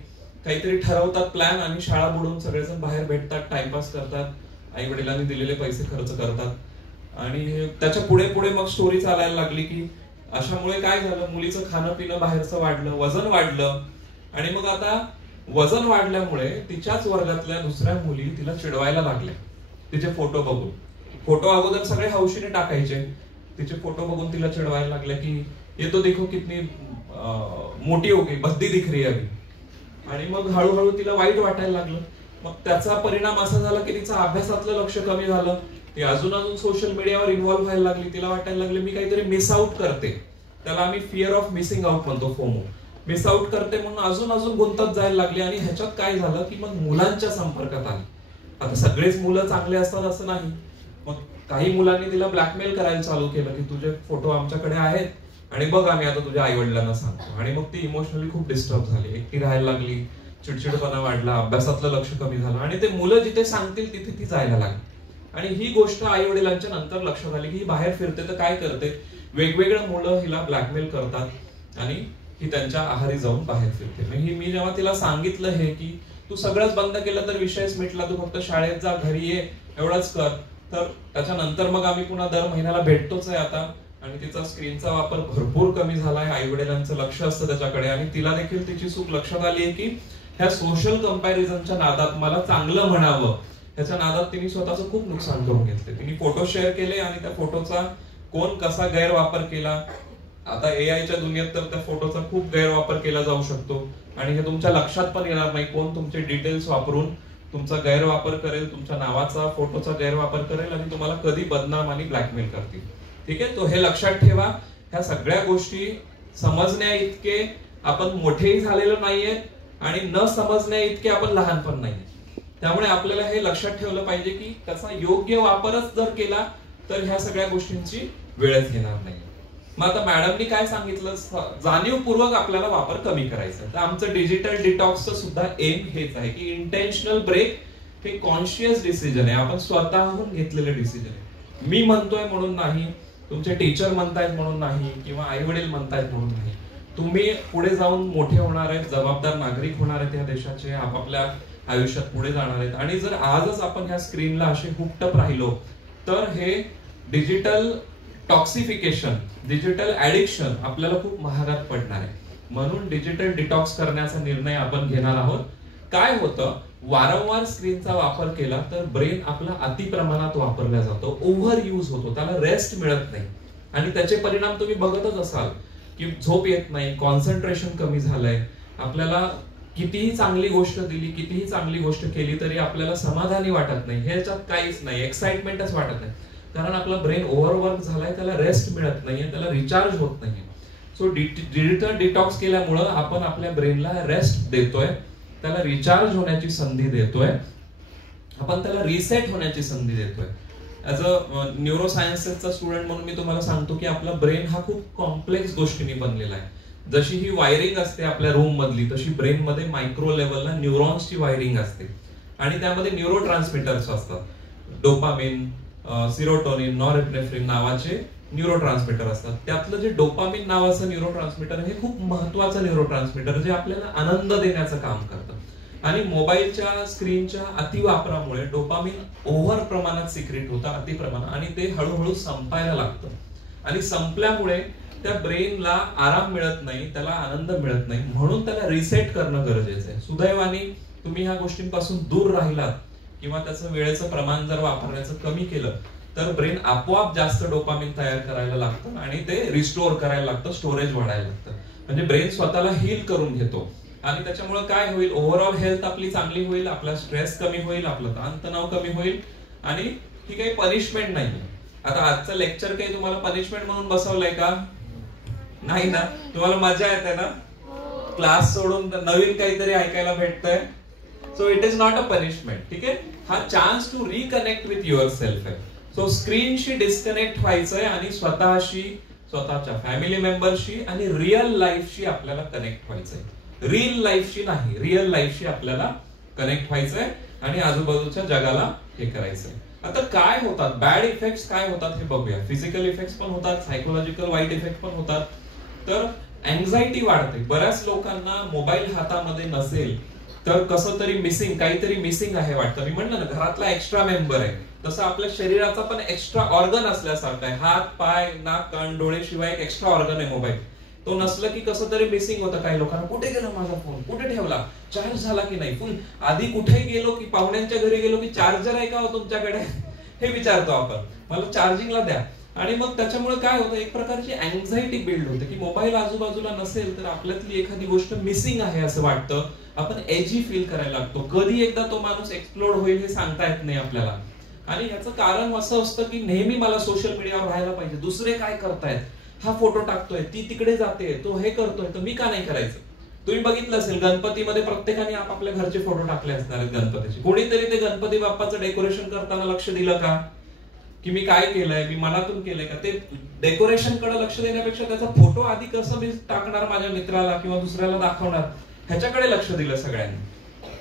काहीतरी ठरवतात प्लॅन आणि शाळा बुडवून सगळेजण बाहेर भेटतात, टाइमपास करतात, आई वडिलांनी दिलेले पैसे खर्च करतात. आणि त्याच्या पुढे पुढे मग स्टोरी चालायला लागली की अशामुळे काय झालं, मुलीचं खाणं पिणं बाहेरचं वाढलं, वजन वाढलं, आणि मग आता वजन वाढल्यामुळे तिच्याच वर्गातल्या दुसऱ्या मुली तिला चिडवायला लागल्या तिचे फोटो बघून. फोटो अगोदर सगळे हौशीने टाकायचे, तिचे फोटो बघून तिला चिडवायला लागल्या की ये तो देखो कितनी मोठी हो गई, बद्दी दिख रही अभी. आणि मग हळूहळू तिला वाईट वाटायला लागलं. मग त्याचा परिणाम असा झाला की तिचं अभ्यासातलं लक्ष कमी झालं, ती अजून सोशल मीडियावर इन्व्हॉल्व्ह व्हायला लागली. तिला वाटायला लागले मी काहीतरी मिस आउट करते, त्याला आम्ही फिअर ऑफ मिसिंग आउट म्हणतो, फोमो. मिस आउट करते म्हणून अजून गुंतत जायला लागली. आणि ह्याच्यात काय झालं की मग मुलांच्या संपर्कात आली. आता सगळेच मुलं चांगले असतात असं नाही, मग काही मुलांनी तिला ब्लॅकमेल करायला चालू केलं की तुझे फोटो आमच्याकडे आहेत आणि बघ आम्ही आता तुझ्या आई वडिलांना सांगतो. आणि मग ती इमोशनली खूप डिस्टर्ब झाली, एकटी राहायला लागली, चिडचिडपणा वाढला, अभ्यासातलं लक्ष कमी झालं आणि ते मुलं जिथे सांगतील तिथे ती जायला लागली. आणि ही गोष्ट आई वडिलांच्या नंतर लक्षात आली की ही बाहेर फिरते तर काय करते, वेगवेगळ्या मुलं हिला ब्लॅकमेल करतात आणि ही त्यांच्या आहारी जाऊन बाहेर फिरते. मी जेव्हा तिला सांगितलं हे की तू सगळंच बंद केलं तर विषयच मिटला, तू फक्त शाळेत जा, घरी ये, एवढंच कर, तर त्याच्यानंतर मग आम्ही पुन्हा दर महिन्याला भेटतोच आहे आता. आणि तिचा स्क्रीनचा वापर भरपूर कमी झालाय, आई वडिलांचं लक्ष असतं त्याच्याकडे. आणि तिला देखील तिची चूक लक्षात आली आहे की ह्या सोशल कंपॅरिझनच्या नादात मला चांगलं म्हणावं, ह्याच्या नादात तिने स्वतःचं खूप नुकसान करून घेतले. तिने फोटो शेअर केले आणि त्या फोटोचा कोण कसा गैरवापर केला, आता एआयच्या दुनियेत तर त्या फोटोचा खूप गैरवापर केला जाऊ शकतो आणि हे तुमच्या लक्षात पण येणार नाही कोण तुमचे डिटेल्स वापरून तुमचा गैरवापर करेल, तुमच्या नावाचा फोटोचा गैरवापर करेल आणि तुम्हाला कधी बदनाम आणि ब्लॅकमेल करतील. ठीक आहे, तो हे लक्षात ठेवा. ह्या सगळ्या गोष्टी समजण्या इतके आपण मोठेही झालेलो नाहीये आणि न समजण्या इतके आपण लहान पण नाहीये. त्यामुळे आपल्याला हे लक्षात ठेवलं पाहिजे की त्याचा योग्य वापरच जर केला तर ह्या सगळ्या गोष्टींची वेळच येणार नाही. मग आता मॅडमनी काय सांगितलं, जाणीवपूर्वक आपल्याला वापर कमी करायचा. तर आमचं डिजिटल डिटॉक्सचं सुद्धा एम हेच आहे की इंटेन्शनल ब्रेक हे कॉन्शियस डिसिजन आहे, आपण स्वतःहून घेतलेलं डिसिजन आहे. मी म्हणतोय म्हणून नाही, तुमचे टीचर म्हणतायत म्हणून नाही, किंवा आई वडील म्हणतायत म्हणून नाही. तुम्ही पुढे जाऊन मोठे होणार आहेत, जबाबदार नागरिक होणार आहेत या देशाचे, आपापल्या आयुष्यात पुढे जाणार आहेत. आणि जर आजच आपण ह्या स्क्रीनला असे हुकटप राहिलो तर हे डिजिटल टॉक्सिफिकेशन, डिजिटल ऍडिक्शन आपल्याला खूप महागात पडणार आहे. म्हणून डिजिटल डिटॉक्स करण्याचा निर्णय आपण घेणार आहोत. काय होतं, वारंवार स्क्रीनचा वापर केला तर ब्रेन आपला अति प्रमाणात वापरला जातो, ओव्हर यूज होतो, त्याला रेस्ट मिळत नाही. आणि त्याचे परिणाम तुम्ही बघतच असाल की झोप येत नाही, कॉन्सन्ट्रेशन कमी झालंय. आपल्याला कितीही चांगली गोष्ट दिली, कितीही चांगली गोष्ट केली तरी आपल्याला समाधानी वाटत नाही, ह्याच्यात काहीच नाही, एक्साइटमेंटच वाटत नाही. कारण आपला ब्रेन ओव्हरवर्क झालाय, त्याला रेस्ट मिळत नाहीये, त्याला रिचार्ज होत नाहीये. सो डिजिटल डिटॉक्स केल्यामुळं आपण आपल्या ब्रेनला रेस्ट देतोय, त्याला रिचार्ज होण्याची संधी देतोय, आपण त्याला रिसेट होण्याची संधी देतोय. ऍज अ न्यूरोसायन्सेसचा स्टुडंट म्हणून मी तुम्हाला सांगतो की आपला ब्रेन हा खूप कॉम्प्लेक्स गोष्टींनी बनलेला आहे. जशी ही वायरिंग असते आपल्या रूम मधली, तशी ब्रेन मध्ये मायक्रो लेवलला न्यूरॉन्सची वायरिंग असते आणि त्यामध्ये न्यूरो ट्रान्समिटर्स असतात. डोपामिन, सिरोटोनिन, नॉरएपिनेफ्रिन नावाचे न्यूरो ट्रान्समिटर असतात. त्यातलं जे डोपामिन नावाचं न्यूरो ट्रान्समिटर हे खूप महत्वाचं न्यूरो ट्रान्समिटर जे आपल्याला आनंद देण्याचं काम करतं. आणि मोबाईलच्या स्क्रीनच्या अतिवापरामुळे डोपामिन ओव्हर प्रमाणात सिक्रेट होतं, अतिप्रमाणात, आणि ते हळूहळू संपायला लागतं. आणि संपल्यामुळे त्या ब्रेनला आराम मिळत नाही, त्याला आनंद मिळत नाही. म्हणून त्याला रिसेट करणं गरजेचं आहे. सुदैवाने तुम्ही ह्या गोष्टींपासून दूर राहिलात किंवा त्याचं वेळेचं प्रमाण जर वापरण्याचं कमी केलं तर ब्रेन आपोआप जास्त डोपामिन तयार करायला लागतं आणि ते रिस्टोर करायला लागतं, स्टोरेज वाढायला लागतं. म्हणजे ब्रेन स्वतःला हील करून घेतो आणि त्याच्यामुळे काय होईल, ओव्हरऑल हेल्थ आपली चांगली होईल, आपला स्ट्रेस कमी होईल, आपला ताणतणाव कमी होईल. आणि ही काही पनिशमेंट नाही. आता आजचं लेक्चर काही तुम्हाला पनिशमेंट म्हणून बसवलंय का? नाही ना? तुम्हाला मजा येते ना? क्लास सोडून नवीन काहीतरी ऐकायला भेटतंय. So it is not a punishment. ठीक आहे, हा chance to reconnect with your self आहे. सो स्क्रीनशी डिस्कनेक्ट व्हायचंय आणि स्वतःशी, स्वतःच्या फॅमिली मेंबरशी आणि रिअल लाईफशी आपल्याला कनेक्ट व्हायचंय. रिअल लाईफशी नाही, रिअल लाईफशी आपल्याला कनेक्ट व्हायचंय आणि आजूबाजूच्या जगाला हे करायचंय. आता काय होतात बॅड इफेक्ट्स, काय होतात हे बघूया. फिजिकल इफेक्ट्स पण होतात, सायकोलॉजिकल वाईट इफेक्ट पण होतात. तर अँझायटी वाढते. बऱ्याच लोकांना मोबाईल हातामध्ये नसेल तर कसं तरी मिसिंग, काहीतरी मिसिंग आहे वाटतं. मी म्हणलं ना, घरातला एक्स्ट्रा मेंबर आहे, तसं आपल्या शरीराचा पण एक्स्ट्रा ऑर्गन असल्यासारखं आहे. हात, पाय, नाक, कान, डोळे शिवाय एक एक्स्ट्रा ऑर्गन आहे मोबाईल. तो नसलं की कसं तरी मिसिंग होतं. काही लोकांना कुठे गेला माझा फोन, कुठे ठेवला, चार्ज झाला की नाही, फुल. आधी कुठे गेलो की पाहुण्यांच्या घरी गेलो की चार्जर आहे का हो तुमच्याकडे हे विचारतो आपण, मला चार्जिंगला द्या. आणि मग त्याच्यामुळे काय होतं, एक प्रकारची अँझायटी बिल्ड होते की मोबाईल आजूबाजूला नसेल तर आपल्यातली एखादी गोष्ट मिसिंग आहे असं वाटतं. आपण एजी फील करायला लागतो. कधी एकदा तो माणूस एक्सप्लोड होईल हे सांगता येत नाही आपल्याला. आणि याचं कारण असं असतं की नेहमी मला सोशल मीडियावर राहायला पाहिजे, दुसरे काय करतायत, हा फोटो टाकतोय, ती तिकडे जाते, तो हे करतोय, तर मी का नाही करायचं. तुम्ही बघितलं असेल गणपतीमध्ये प्रत्येकाने आपापल्या घरचे फोटो टाकले असणार आहेत गणपतीचे. कोणीतरी ते गणपती बाप्पाचं डेकोरेशन करताना लक्ष दिलं का, की मी काय केलंय, मी मनातून केलंय का? ते डेकोरेशन कडे लक्ष देण्यापेक्षा त्याचा फोटो आधी कसं मी टाकणार माझ्या मित्राला किंवा दुसऱ्याला दाखवणार, ह्याच्याकडे लक्ष दिलं सगळ्यांनी.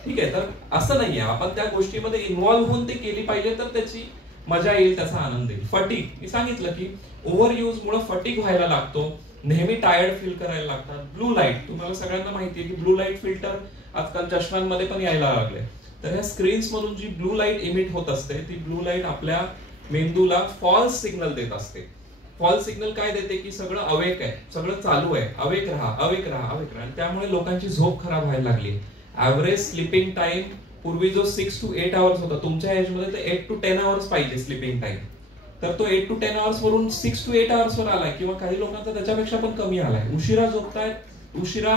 ठीक आहे, तर असं नाहीये. आपण त्या गोष्टीमध्ये इन्व्हॉल्व्ह होऊन ते केली पाहिजे तर त्याची मजा येईल, त्याचा आनंद येईल. फटीग, मी सांगितलं की ओव्हर यूज मुळे फटीग व्हायला लागतो, नेहमी टायर्ड फील करायला लागतात. ब्लू लाईट, तुम्हाला सगळ्यांना माहितीये की ब्लू लाईट फिल्टर आजकाल चष्म्यांमध्ये पण यायला लागले. तर ह्या स्क्रीन्स मधून जी ब्लू लाईट इमिट होत असते ती ब्लू लाईट आपल्या मेंदूला फॉल्स सिग्नल देत असते. फॉल्स सिग्नल काय देते की सगळं अवेक आहे, सगळं चालू आहे, अवेक राहा, अवेक राहा, अवेक राहा. त्यामुळे लोकांची झोप खराब व्हायला लागली. ऍव्हरेज स्लीपिंग टाइम पूर्वी जो 6 to 8 hours होता, तुमच्या एज मध्ये ते 8 to 10 hours पाहिजे स्लीपिंग टाइम. तर तो 8 to 10 hours वरून 6 to 8 hours वर आलाय किंवा काही लोकांचा त्याच्यापेक्षा पण कमी आलाय. उशिरा झोपतायत, उशिरा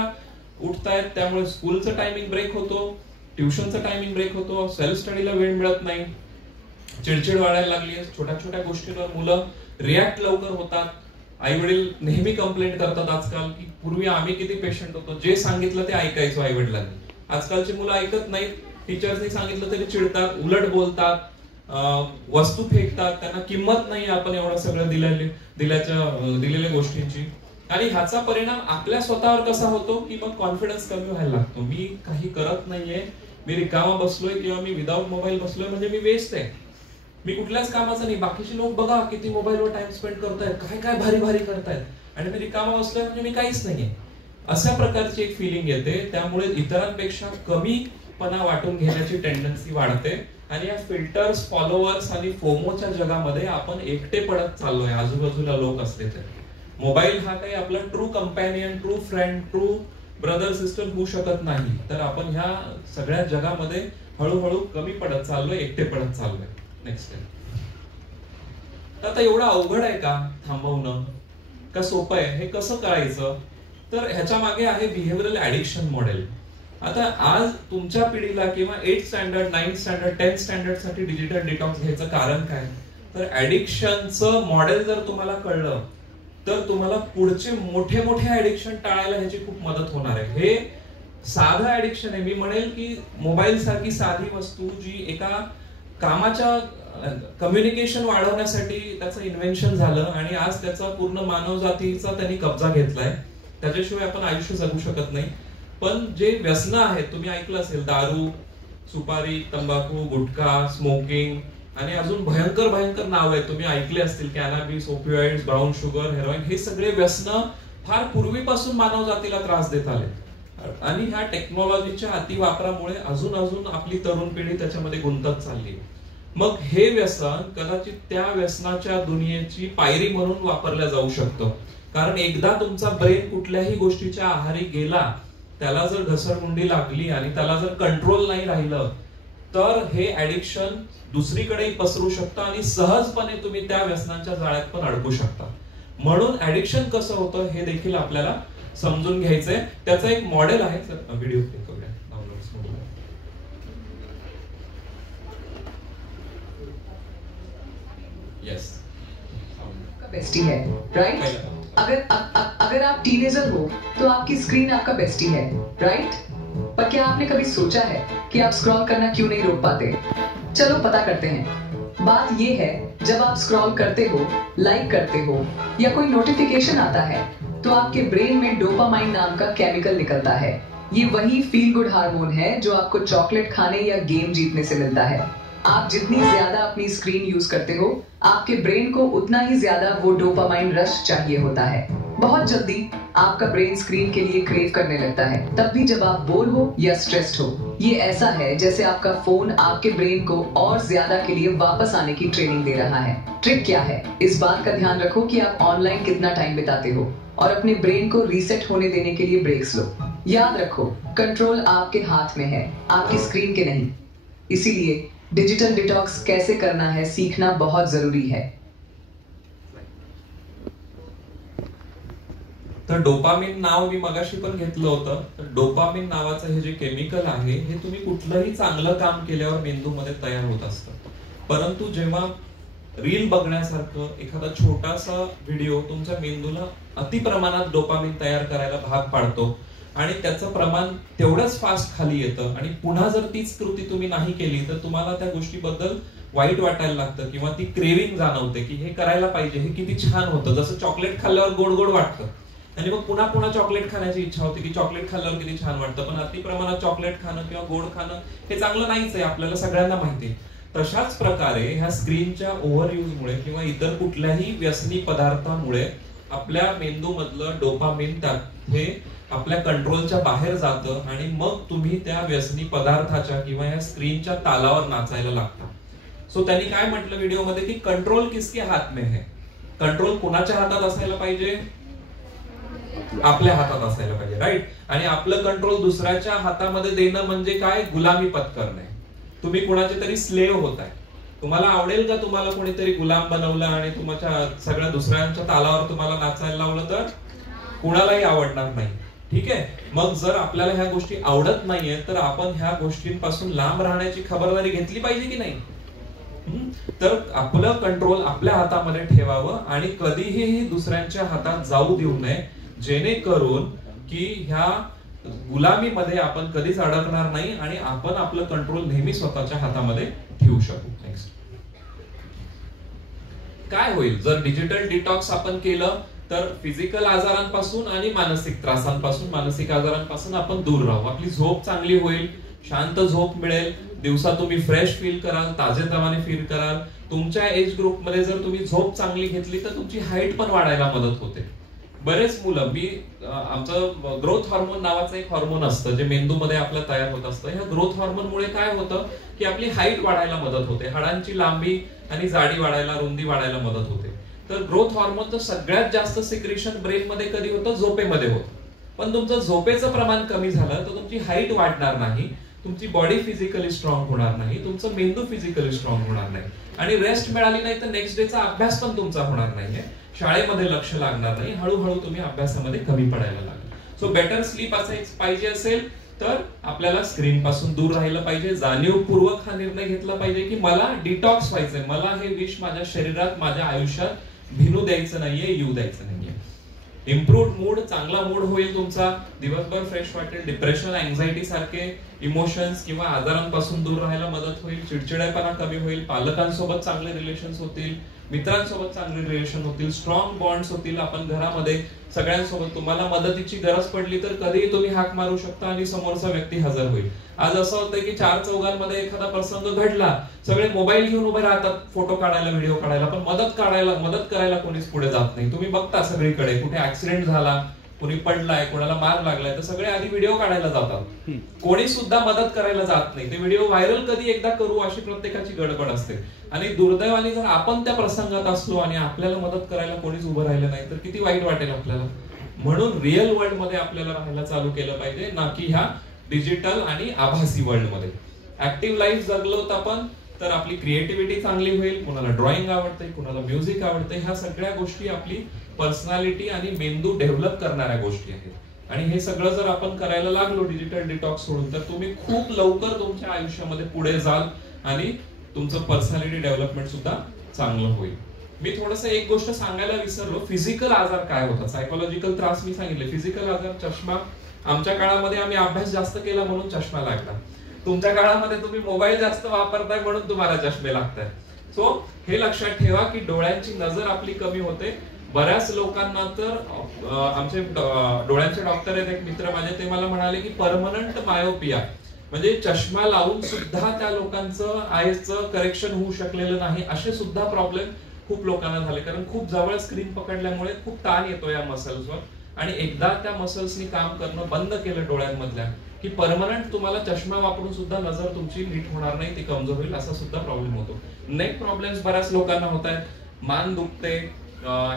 उठतायत, त्यामुळे स्कूलचं टायमिंग ब्रेक होतो, ट्युशनचा टायमिंग ब्रेक होतो, सेल्फ स्टडीला वेळ मिळत नाही, चिडचिड वाढायला लागली, छोट्या छोट्या गोष्टींवर मुलं रिॲक्ट लवकर होतात. आई वडील नेहमी कंप्लेंट करतात आजकाल की पूर्वी आम्ही किती पेशंट होतो, जे सांगितलं ते ऐकायचो आई वडिलांनी. आजकालची मुलं ऐकत नाहीत, टीचर्सनी सांगितलं तरी चिडतात, उलट बोलतात, वस्तू फेकतात, त्यांना किंमत नाही आपण एवढं सगळं दिलेल्या गोष्टींची. आणि ह्याचा परिणाम आपल्या स्वतःवर कसा होतो की मग कॉन्फिडन्स कमी व्हायला लागतो. मी काही करत नाहीये, मी रिकामा बसलोय किंवा मी विदाऊट मोबाईल बसलोय म्हणजे मी वेस्ट आहे, मी कुठल्याच कामाचं नाही. बाकीचे लोक बघा किती मोबाईलवर टाइम स्पेंड करतायत, काय काय भारी भारी करतायत, आणि मी रिकामा बसलोय म्हणजे मी काहीच नाहीये. अशा प्रकारची एक फिलिंग येते. त्यामुळे इतरांपेक्षा कमीपणा वाटून घेण्याची टेंडन्सी वाढते. आणि या फिल्टर्स, फॉलोअर्स आणि फोमोच्या जगामध्ये आपण एकटे पडत चाललोय. आजूबाजूला लोक असले तर मोबाईल हा काही आपला true companion, true friend, true brother sister होऊ शकत नाही. तर आपण ह्या सगळ्या जगामध्ये हळूहळू कमी पडत चाललोय, एकटे पडत चाललोय. नेक्स्ट आता एवढं अवघड आहे का थांबवणं, का सोपं आहे, हे कसं करायचं? तर ह्याच्या मागे आहे बिहेव्हिअरल ऍडिक्शन मॉडेल. आता आज तुमच्या पिढीला किंवा 8th standard, 9th standard, 10th standard साठी डिजिटल डिटॉक्स घ्यायचं कारण काय? तर ऍडिक्शनचं मॉडेल जर तुम्हाला कळलं तर तुम्हाला पुढचे मोठे मोठे ऍडिक्शन टाळायला ह्याची खूप मदत होणार आहे. हे साधं ऍडिक्शन आहे. मी म्हणेल की मोबाईल सारखी साधी वस्तू जी एका कामाच्या कम्युनिकेशन वाढवण्यासाठी त्याचं इन्व्हेन्शन झालं आणि आज त्याचा पूर्ण मानवजातीचा त्यांनी कब्जा घेतलाय, त्याच्याशिवाय आपण आयुष्य जगू शकत नाही. पण जे व्यसनं आहेत, तुम्ही ऐकलं असेल, दारू, सुपारी, तंबाखू, गुटखा, स्मोकिंग, आणि अजून भयंकर भयंकर नाव आहेत, तुम्ही ऐकले असतील, cannabis, opioids, brown sugar, heroin, हे सगळे व्यसनं फार पूर्वीपासून मानवजातीला त्रास देत आले. आणि ह्या टेक्नॉलॉजीच्या अतिवापरामुळे अजून आपली तरुण पिढी त्याच्यामध्ये गुंतत चालली. मग हे व्यसन कदाचित त्या व्यसनाच्या दुनियेची पायरी म्हणून वापरल्या जाऊ शकतं. कारण एकदा तुमचा ब्रेन कुठल्याही गोष्टीच्या आहारी गेला, त्याला जर घसरगुंडी लागली आणि त्याला जर कंट्रोल नाही राहिलं तर हे ऍडिक्शन दुसरीकडेही पसरू शकतं आणि सहजपणे तुम्ही त्या व्यसनाच्या जाळ्यात पण अडकू शकता. म्हणून ऍडिक्शन कसं होतं हे देखील आपल्याला समजून घ्यायचंय. त्याचं एक मॉडेल आहे, व्हिडिओ प्ले करूया. यस, बेस्टी है, राइट? अगर आप टीनेजर हो तो आपकी स्क्रीन आपका बेस्टी है, राइट? पर क्या आपने कभी सोचा है कि आप स्क्रॉल करना क्यों नहीं रोक पाते? चलो पता करते हैं। बात ये है, जब आप स्क्रॉल करते हो, लाइक करते हो या कोई नोटिफिकेशन आता है तो आपके ब्रेन में डोपामाइन नाम का केमिकल निकलता है। ये वही फील गुड हार्मोन है जो आपको चॉकलेट खाने या गेम जीतने से मिलता है। आप जितनी ज्यादा अपनी स्क्रीन यूज करते हो, आपके ब्रेन को उतना ही ज्यादा वो डोपामाइन रश चाहिए होता है। बहुत जल्दी आपका ब्रेन स्क्रीन के लिए क्रेव करने लगता है, तब भी जब आप बोर हो या स्ट्रेस्ड हो। ये ऐसा है जैसे आपका फोन आपके ब्रेन को और ज्यादा के लिए वापस आने की ट्रेनिंग दे रहा है। ट्रिक क्या है? इस बात का ध्यान रखो कि आप ऑनलाइन कितना टाइम बिताते हो और अपने ब्रेन को रीसेट होने देने के लिए ब्रेक्स लो। याद रखो, कंट्रोल आपके हाथ में है, आपकी स्क्रीन के नहीं। इसीलिए डिजिटल डिटॉक्स कैसे करना है सीखना बहुत जरूरी है। तर डोपामिन नाव मी मगाशी पण घेतलं होतं. तर डोपामिन नावाचं हे जे केमिकल आहे, हे तुम्ही कुठलंही चांगलं काम केल्यावर मेंदूमध्ये तयार होत असतं. परंतु जेव्हा रील बघण्यासारखं एखादा छोटासा व्हिडिओ तुमच्या मेंदूला अति प्रमाणात डोपामिन तयार करायला भाग पाडतो आणि त्याचं प्रमाण तेवढंच फास्ट खाली येतं आणि पुन्हा जर तीच कृती तुम्ही नाही केली तर तुम्हाला त्या गोष्टीबद्दल वाईट वाटायला लागतं किंवा ती क्रेविंग जाणवते की हे करायला पाहिजे, हे किती छान होतं. जसं चॉकलेट खाल्ल्यावर गोड गोड वाटतं आणि मग पुन्हा पुन्हा चॉकलेट खाण्याची इच्छा होते की चॉकलेट खाल्ल्यावर किती छान वाटतं. पण अति प्रमाणात चॉकलेट खाणं किंवा गोड खाणं हे चांगलं नाहीच आहे, आपल्याला सगळ्यांना माहिती आहे. तशाच प्रकारे ह्या स्क्रीनच्या ओव्हरयूजमुळे किंवा इतर कुठल्याही व्यसनी पदार्थामुळे आपल्या मेंदूमधलं डोपामिन हे आपल्या कंट्रोलच्या बाहेर जातं आणि मग तुम्ही त्या व्यसनी पदार्थाच्या किंवा या स्क्रीनच्या तालावर नाचायला लागता. सो त्यांनी काय म्हटलं व्हिडिओमध्ये की कंट्रोल किसके हात में है. कंट्रोल कुणाच्या हातात असायला पाहिजे? आपल्या हातात असायला पाहिजे, राईट? आणि आपलं कंट्रोल दुसऱ्याच्या हातामध्ये देणं म्हणजे काय? गुलामी पत्करणे. तुम्ही कुणाचे तरी स्लेव्ह होताय. तुम्हाला आवडेल का तुम्हाला कोणीतरी गुलाम बनवलं आणि तुमच्या सगळ्या दुसऱ्यांच्या तालावर तुम्हाला नाचायला लावलं? तर कुणालाही आवडणार नाही. ठीक आहे. मग जर आपल्याला ह्या गोष्टी आवडत नाहीये तर आपण ह्या गोष्टींपासून लांब राहण्याची खबरदारी घेतली पाहिजे की नाही? तर आपलं कंट्रोल आपल्या हातामध्ये ठेवावं आणि कधीही दुसऱ्यांच्या हातात जाऊ देऊ नये, जेणेकरून की ह्या गुलामीमध्ये आपण कधीच अडकणार नाही आणि आपण आपलं कंट्रोल नेहमी स्वतःच्या हातामध्ये ठेवू शकू. नेक्स्ट. काय होईल जर डिजिटल डिटॉक्स आपण केलं तर फिजिकल आजारांपासून आणि मानसिक त्रासांपासून, मानसिक आजारांपासून आपण दूर राहू. आपली झोप चांगली होईल, शांत झोप मिळेल, दिवसा तुम्ही फ्रेश फील कराल, ताजेतवाने फील कराल. तुमच्या एज ग्रुप मध्ये जर तुम्ही झोप चांगली घेतली तर तुमची हाईट पण वाढायला मदत होते. बरेच मुलं, आमचं ग्रोथ हार्मोन नावाचं एक हार्मोन असतं जे मेंदूमध्ये आपलं तयार होत असतं. ह्या ग्रोथ हार्मोन मुळे काय होतं की आपली हाईट वाढायला मदत होते, हाडांची लांबी आणि जाडी वाढायला, रुंदी वाढायला मदत होते. तर ग्रोथ हार्मोनचं सगळ्यात जास्त सिक्रेशन ब्रेन मध्ये कधी होतं? झोपेमध्ये होतं. पण तुमचं झोपेचं प्रमाण कमी झालं तर तुमची हाईट वाढणार नाही, तुमची बॉडी फिजिकली स्ट्रॉंग होणार नाही, तुमचं मेंदू फिजिकली स्ट्रॉंग होणार नाही आणि रेस्ट मिळाली नाही तर नेक्स्ट डेचा अभ्यास पण तुमचा होणार नाहीये, शाळेमध्ये लक्ष लागणार नाही, हळूहळू तुम्ही अभ्यासामध्ये कमी पडायला लागेल. सो बेटर स्लीप पाहिजे असेल तर आपल्याला स्क्रीन पासून दूर राहिलं पाहिजे. जाणीवपूर्वक हा निर्णय घेतला पाहिजे की मला डिटॉक्स व्हायचंय, मला हे विष माझ्या शरीरात, माझ्या आयुष्यात भिनू द्यायचं नाहीये, येऊ द्यायचं नाहीये. इम्प्रूव्ड मूड, चांगला मूड होईल तुमचा, दिवसभर फ्रेश वाटेल, डिप्रेशन, अँझायटी सारखे इमोशन्स किंवा आजारांपासून दूर राहायला मदत होईल, चिडचिडेपणा कमी होईल, पालकांसोबत चांगले रिलेशन्स होतील, मित्रांसोबत चांगले रिलेशन होतील, स्ट्रॉंग बॉन्ड्स होतील. आपण घरामध्ये सगळ्यांसोबत, तुम्हाला मदतीची गरज पडली तर कधीही तुम्ही हाक मारू शकता आणि समोरचा व्यक्ती हजर होईल. आज असं होतंय की चार चौघांमध्ये एखादा प्रसंग घडला, सगळे मोबाईल घेऊन उभे राहतात फोटो काढायला, व्हिडिओ काढायला, पण मदत करायला कोणीच पुढे जात नाही. तुम्ही बघता सगळीकडे कुठे ऍक्सिडेंट झाला, कोणी पडलाय, कोणाला मार लागलाय तर सगळे आधी व्हिडिओ काढायला जातात, कोणी सुद्धा मदत करायला जात नाही. ते व्हिडिओ व्हायरल कधी एकदा करू अशी प्रत्येकाची गडबड असते. आणि दुर्दैवाने जर आपण त्या प्रसंगात असलो आणि आपल्याला मदत करायला कोणीच उभं राहिलं नाही तर किती वाईट वाटेल आपल्याला. म्हणून रिअल वर्ल्ड मध्ये आपल्याला राहायला चालू केलं पाहिजे, ना की ह्या डिजिटल आणि आभासी वर्ल्ड मध्ये. ऍक्टिव्ह लाईफ जगलो आपण तर आपली क्रिएटिव्हिटी चांगली होईल. कुणाला ड्रॉइंग आवडते, कुणाला म्युझिक आवडते, ह्या सगळ्या गोष्टी आपली पर्सनॅलिटी आणि मेंदू डेव्हलप करणाऱ्या गोष्टी आहेत. आणि हे सगळं जर आपण करायला लागलो डिजिटल डिटॉक्स सोडून तर तुम्ही खूप लवकर तुमच्या आयुष्यामध्ये पुढे जाल आणि तुमचं पर्सनॅलिटी डेव्हलपमेंट सुद्धा चांगलं होईल. मी थोडंसं एक गोष्ट सांगायला विसरलो, फिजिकल आजार काय होतात, सायकोलॉजिकल त्रास मी सांगितले. फिजिकल आजार, चष्मा. आमच्या काळामध्ये आम्ही अभ्यास जास्त केला म्हणून चष्मा लागला. तुमच्या काळामध्ये तुम्ही मोबाईल जास्त वापरताय म्हणून तुम्हाला चष्मे लागताय. सो हे लक्षात ठेवा की डोळ्यांची नजर आपली कमी होते. बऱ्याच लोकांना तर आमचे डोळ्यांचे डॉक्टर आहेत एक मित्र माझे, ते मला म्हणाले की परमनंट मायोपिया म्हणजे चष्मा लावून सुद्धा त्या लोकांचं आयचं करेक्शन होऊ शकलेलं नाही, असे सुद्धा प्रॉब्लेम खूप लोकांना झाले. कारण खूप जवळ स्क्रीन पकडल्यामुळे खूप ताण येतो या मसल्सवर आणि एकदा त्या मसल्सनी काम करणं बंद केलं डोळ्यांमधल्या की परमनंट तुम्हाला चष्मा वापरून सुद्धा नजर तुमची नीट होणार नाही, ती कमजोर होईल, असा सुद्धा प्रॉब्लेम होतो. नेक प्रॉब्लेम्स बऱ्याच लोकांना होत आहेत, मान दुखते,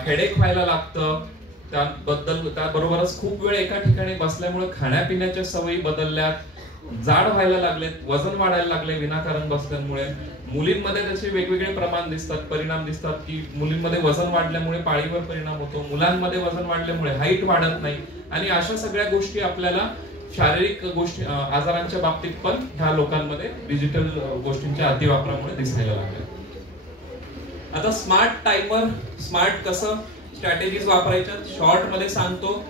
हेडेक व्हायला लागतं. त्याबरोबरच खूप वेळ एका ठिकाणी बसल्यामुळे खाण्यापिण्याच्या सवयी बदलल्यात, जाड व्हायला लागलेत, वजन वाढायला लागले विनाकारण बसल्यामुळे. मुलींमध्ये त्याचे वेगवेगळे परिणाम दिसतात की मुलींमध्ये वजन वाढल्यामुळे पाळीवर परिणाम होतो, मुलांमध्ये वजन वाढल्यामुळे हाईट वाढत नाही आणि अशा सगळ्या गोष्टी आपल्याला शारीरिक गोष्टी आजारांच्या बाबतीत पण ह्या लोकांमध्ये डिजिटल गोष्टींच्या अतिवापरामुळे दिसायला लागल्या. आता स्मार्ट टाइमर, स्मार्ट कसं स्ट्रॅटेजीज वापरायच्या शॉर्ट मध्ये सांगतो.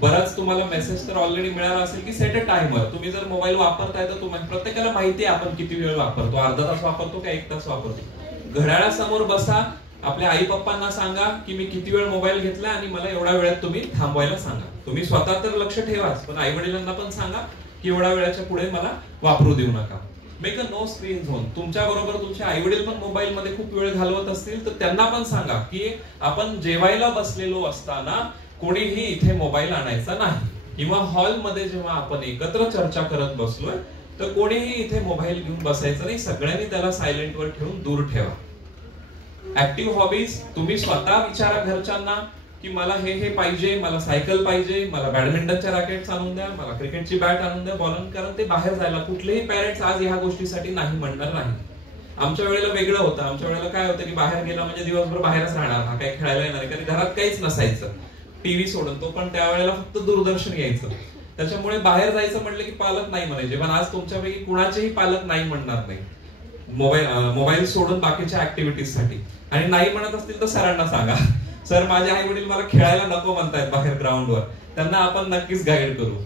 बराच तुम्हाला मेसेज तर ऑलरेडी मिळाला असेल की सेट अ टायमर. तुम्ही जर मोबाईल वापरताय तर तुम्हाला प्रत्येकाला माहिती आहे आपण किती वेळ वापरतो, अर्धा तास वापरतो का 1 तास वापरतो. घड्याळासमोर बसा, आपल्या आई पप्पांना सांगा की मी किती वेळ मोबाईल घेतला आणि मला एवढ्या वेळात तुम्ही थांबवायला सांगा. तुम्ही स्वतः तर लक्ष ठेवाच पण आई वडिलांना पण सांगा की एवढ्या वेळाच्या पुढे मला वापरू देऊ नका. Make a no screen zone. तुमच्या बरोबर तुमचे आई वडील पण मोबाईल मध्ये खूप वेळ घालवत असतील तर त्यांना पण सांगा की आपण जेवायला बसलेलो असताना कोणीही इथे मोबाईल आणायचा नाही, किंवा हॉलमध्ये जेव्हा आपण एकत्र चर्चा करत बसलोय तर कोणीही इथे मोबाईल घेऊन बसायचं नाही, सगळ्यांनी त्याला सायलेंट वर ठेवून दूर ठेवा. ऍक्टिव्ह हॉबीज, तुम्ही स्वतः विचारा घरच्यांना की मला हे पाहिजे, मला सायकल पाहिजे, मला बॅडमिंटनच्या रॅकेट्स आणून द्या, मला क्रिकेटची बॅट आणून द्या, बॉल. कारण ते बाहेर जायला कुठलेही पॅरेंट्स आज ह्या गोष्टीसाठी नाही म्हणणार नाही. आमच्या वेळेला वेगळं होतं. आमच्या वेळेला काय होतं की बाहेर गेला म्हणजे दिवसभर बाहेरच राहणार, हा काही खेळायला येणार, कारण घरात काहीच नसायचं. टीव्ही सोडून, तो पण त्यावेळेला फक्त दूरदर्शन यायचं. त्याच्यामुळे बाहेर जायचं म्हणलं की पालक नाही म्हणायचे, पण आज तुमच्यापैकी कुणाचेही पालक नाही म्हणणार नाही मोबाईल सोडून बाकीच्या ऍक्टिव्हिटीज साठी. आणि नाही म्हणत असतील तर सरांना सांगा, सर माझे आई वडील मला खेळायला नको म्हणतायत बाहेर ग्राउंडवर, त्यांना आपण नक्कीच गाईड करू.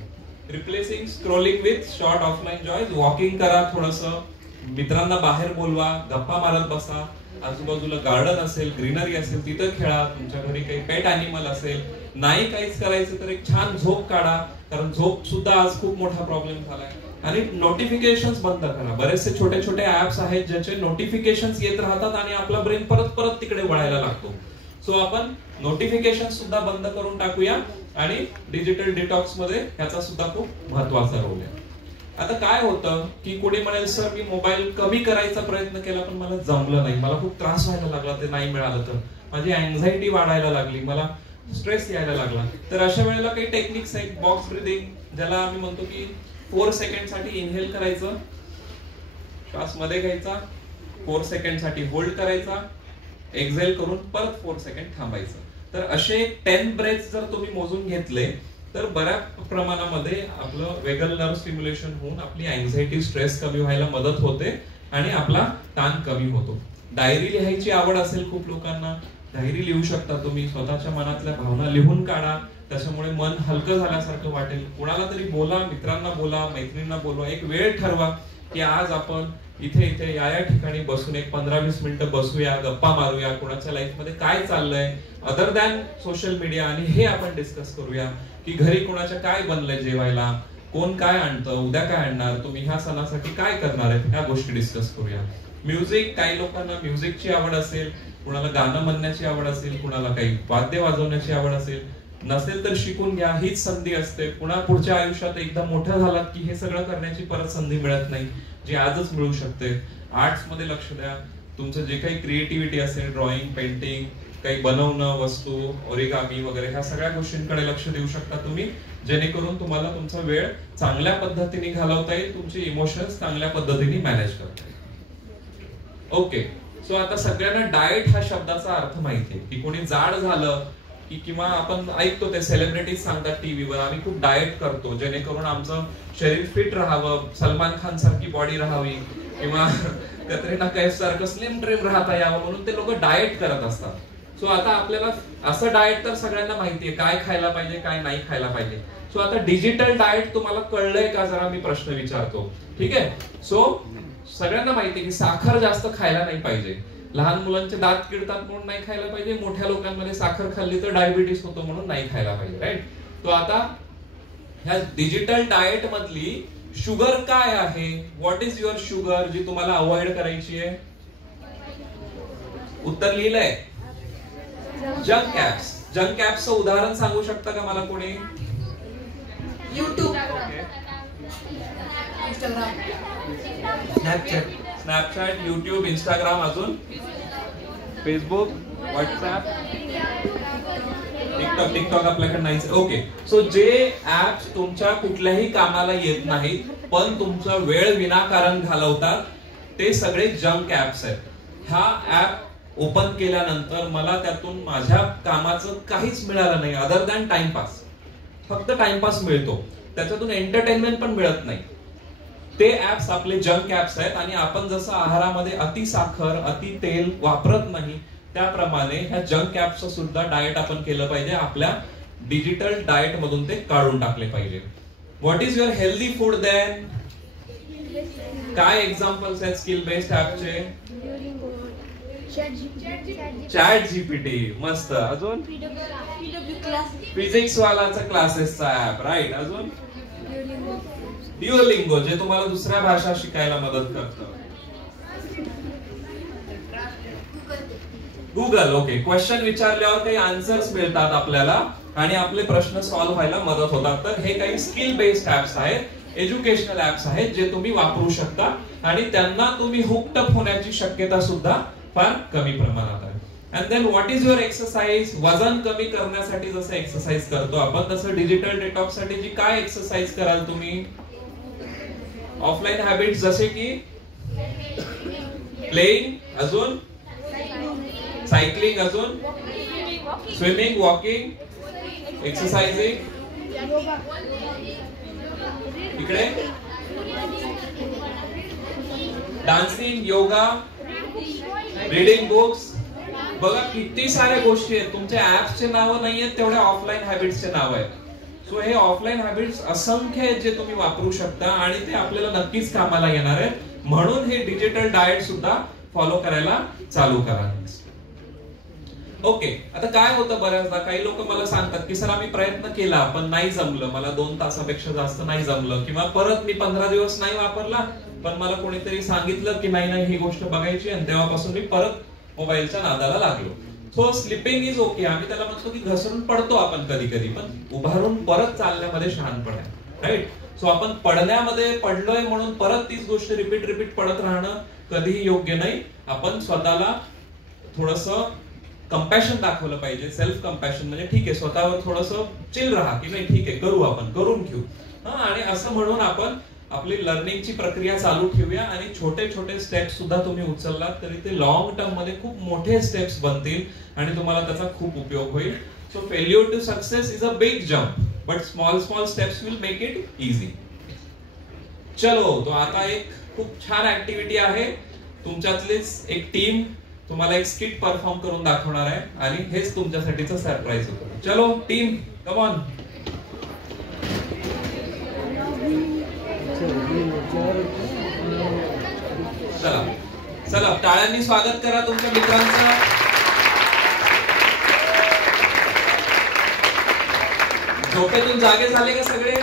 Replacing scrolling with short offline joys. Walking करा, थोडंसं मित्रांना बाहेर बोलवा, गप्पा मारत बसा, आजूबाजूला गार्डन असेल, ग्रीनरी असेल तिथं खेळा, तुमच्या घरी काही पेट अॅनिमल असेल. नाही काहीच करायचं तर एक छान झोप काढा, कारण झोप सुद्धा आज खूप मोठा प्रॉब्लेम झालाय. आणि नोटिफिकेशन्स बंद करा. बरेचसे छोटे छोटे ऍप्स आहेत ज्याचे नोटिफिकेशन्स येत राहतात आणि आपला ब्रेन परत परत तिकडे वळायला लागतो. सो आपण नोटिफिकेशन सुद्धा बंद करून टाकूया आणि डिजिटल डिटॉक्स मध्ये ह्याचा सुद्धा खूप महत्वाचा रोल आहे. आता काय होतं की कोणी म्हणेल सर मी मोबाईल कमी करायचा प्रयत्न केला पण मला जमलं नाही, मला खूप त्रास व्हायला लागला ते नाही मिळालं तर, माझी अँझायटी वाढायला लागली, मला स्ट्रेस यायला लागला. तर अशा वेळेला काही टेक्निक्स आहेत. बॉक्स ब्रीदिंग, ज्याला आम्ही म्हणतो की 4 सेकंड साठी इनहेल करायचं, श्वास मध्ये घ्यायचा, 4 सेकंड साठी होल्ड करायचा, एक्झेल करून परत 4 सेकंड थांबायचं. तर असे 10 ब्रेथ्स जर तुम्ही मोजून घेतले तर बऱ्याच प्रमाणामध्ये आपलं वेगल नर्व स्टिम्युलेशन होऊन आपली अँझायटी स्ट्रेस कमी व्हायला मदत होते आणि आपला ताण कमी होतो. डायरी लिहायची आवड असेल खूप लोकांना, डायरी लिहू शकता तुम्ही, स्वतःच्या मनातल्या भावना लिहून काढा, त्याच्यामुळे मन हलकं झाल्यासारखं वाटेल. कोणाला तरी बोला, मित्रांना बोला, मैत्रिणींना बोलवा, एक वेळ ठरवा की आज आपण इथे इथे या ठिकाणी बसून एक 15-20 मिनिटं बसूया, गप्पा मारूया, कोणाच्या लाईफ मध्ये काय चाललंय अदर दॅन सोशल मीडिया, आणि हे आपण डिस्कस करूया की घरी कोणाच्या काय बनलंय जेवायला, कोण काय आणतं, उद्या काय आणणार, तुम्ही ह्या सणासाठी काय करणार आहे, ह्या गोष्टी डिस्कस करूया. म्युझिक, काही लोकांना म्युझिकची आवड असेल, कुणाला गाणं म्हणण्याची आवड असेल, कुणाला काही वाद्य वाजवण्याची आवड असेल, नसेल तर शिकून घ्या, हीच संधी असते. पुन्हा पुढच्या आयुष्यात एकदा मोठं झालात की हे सगळं करण्याची परत संधी मिळत नाही, जी आजच मिळू शकते. आर्ट्स मध्ये लक्ष द्या, तुमचं जे काही क्रिएटिव्हिटी असेल, ड्रॉइंग, पेंटिंग, काही बनवणं, वस्तू, ओरिगामी वगैरे, ह्या सगळ्या गोष्टींकडे लक्ष देऊ शकता तुम्ही, जेणेकरून तुम्हाला तुमचा वेळ चांगल्या पद्धतीने घालवता येईल, तुमचे इमोशन्स चांगल्या पद्धतीने मॅनेज करता येईल. ओके, सो आता सगळ्यांना डाएट हा शब्दाचा अर्थ माहिती आहे की कोणी जाड झालं की, किंवा आपण ऐकतो ते सेलिब्रिटीज सांगतात टीव्हीवर आम्ही खूप डाएट करतो जेणेकरून आमचं शरीर फिट राहावं, सलमान खान सारखी बॉडी राहावी किंवा कतरिना कैफ सारखं स्लिम ट्रिम राहता यावं, म्हणून ते लोक डाएट करत असतात. सो आता आपल्याला असं डाएट तर सगळ्यांना माहितीये काय खायला पाहिजे, काय नाही खायला पाहिजे. सो आता डिजिटल डाएट तुम्हाला कळलंय का, जरा मी प्रश्न विचारतो, ठीक आहे. सो सगळ्यांना माहितीये की साखर जास्त खायला नाही पाहिजे, लहान मुलांचे दात किडतात म्हणून नाही खायला पाहिजे, मोठ्या लोकांमध्ये साखर खाल्ली तर डायबिटीस होतो म्हणून नाही खायला पाहिजे, राईट. तो आता ह्या डिजिटल डाएट मधली शुगर काय आहे, व्हॉट इज युअर शुगर, जी तुम्हाला अवॉइड करायची आहे? उत्तर लिहिलंय, जंक ऍप्स. जंक ऍप्सचं उदाहरण सांगू शकता का मला कोणी? YouTube, स्नॅपचॅट, युट्यूब, इंस्टाग्राम, अजून फेसबुक, व्हॉट्सअप, टिकटॉक आपल्याकडे नाहीच. ओके, सो जे ऍप्स तुमच्या कुठल्याही कामाला येत नाहीत पण तुमचा वेळ विनाकारण घालवतात ते सगळे जंक ऍप्स आहेत. हा ऍप ओपन केल्यानंतर मला त्यातून माझ्या कामाचं काहीच मिळालं नाही अदर दॅन टाइमपास, फक्त टाइमपास मिळतो, त्याच्यातून एंटरटेनमेंट पण मिळत नाही. ते ऍप्स आपले जंक ऍप्स आहेत. आणि आपण जसं आहारामध्ये अति साखर, अति तेल वापरत नाही, त्याप्रमाणे ह्या जंक ऍप्सचं सुद्धा डाएट आपण केलं पाहिजे, आपल्या डिजिटल डाएट मधून ते काढून टाकले पाहिजे. What is your healthy food then? काय एक्झाम्पल्स आहेत स्किल बेस्ड ऍपचे? चॅट जीपीटी, मस्त. अजून फिजिक्स वालाचा क्लासेसचा ऍप, राईट. अजून ड्युओलिंगो, जे तुम्हाला दुसऱ्या भाषा शिकायला मदत करतं. Google, okay. क्वेश्चन विचारल्यावर काही आन्सर्स मिळतात आपल्याला आणि आपले प्रश्न सॉल्व्ह व्हायला मदत होतात. तर हे काही स्किल बेस्ड ऍप्स आहेत, एज्युकेशनल ऍप्स आहेत जे तुम्ही वापरू शकता आणि त्यांना तुम्ही हुक्ड अप होण्याची शक्यता सुद्धा फार कमी प्रमाणात आहे. And then what is your exercise? वजन कमी करण्यासाठी जसं एक्सरसाइज करतो आपण तसं डिजिटल डिटॉक्स साठी जी काय एक्सरसाइज कराल तुम्ही? ऑफलाईन हॅबिट्स जसे की प्लेइंग, अजून सायकलिंग, अजून स्विमिंग, वॉकिंग, एक्सरसाइजिंग, इकडे डान्सिंग, योगा, रीडिंग बुक्स. बघा किती साऱ्या गोष्टी आहेत. तुमच्या ऍप्सचे नावं नाहीयेत तेवढ्या ऑफलाईन हॅबिट्सचे नाव आहेत. सो हे ऑफलाईन हॅबिट्स असंख्य आहेत जे तुम्ही वापरू शकता आणि ते आपल्याला नक्कीच कामाला येणार आहेत. म्हणून हे डिजिटल डाएट सुद्धा फॉलो करायला चालू करा. ओके, आता काय होतं बऱ्याचदा काही लोक मला सांगतात की सर आम्ही प्रयत्न केला पण नाही जमलं, मला 2 तासापेक्षा जास्त नाही जमलं, किंवा परत मी 15 दिवस नाही वापरला पण मला कोणीतरी सांगितलं की नाही ही गोष्ट बघायची आणि तेव्हापासून मी परत मोबाईलच्या नादाला लागलो. So sleeping is okay. आम्ही त्याला म्हणतो की घसरून पडतो आपण कधी कधी, पण उभारून परत चालण्यामध्ये शहाणपण आहे, राईट? सो आपण पडण्यामध्ये पडलोय म्हणून परत तीच गोष्ट रिपीट पडत राहणं कधीही योग्य नाही. आपण स्वतःला थोडंसं कंपॅशन दाखवलं पाहिजे. सेल्फ कंपॅशन म्हणजे ठीक आहे, स्वतःवर थोडंसं चिल राहा की नाही ठीक आहे करू, आपण करून घेऊ, आणि असं म्हणून आपण आपली लर्निंगची प्रक्रिया चालू ठेवूया. आणि छोटे छोटे स्टेप्स सुद्धा तुम्ही उचललात तरी ते लॉंग टर्म मध्ये खूप मोठे स्टेप्स बनतील आणि तुम्हाला त्याचा खूप उपयोग होईल. So failure to success is a big jump, but small steps will make it easy. चलो, तो आता एक खूप छान ऍक्टिव्हिटी आहे. तुमच्यातलीच एक टीम तुम्हाला एक स्किट परफॉर्म करून दाखवणार आहे आणि हेच तुमच्यासाठीचं सरप्राईज होतं. चलो टीम, कम ऑन. चला टाळ्यांनी स्वागत करा तुमच्या मित्रांचं. झोपेतून जागे झाले का सगळे?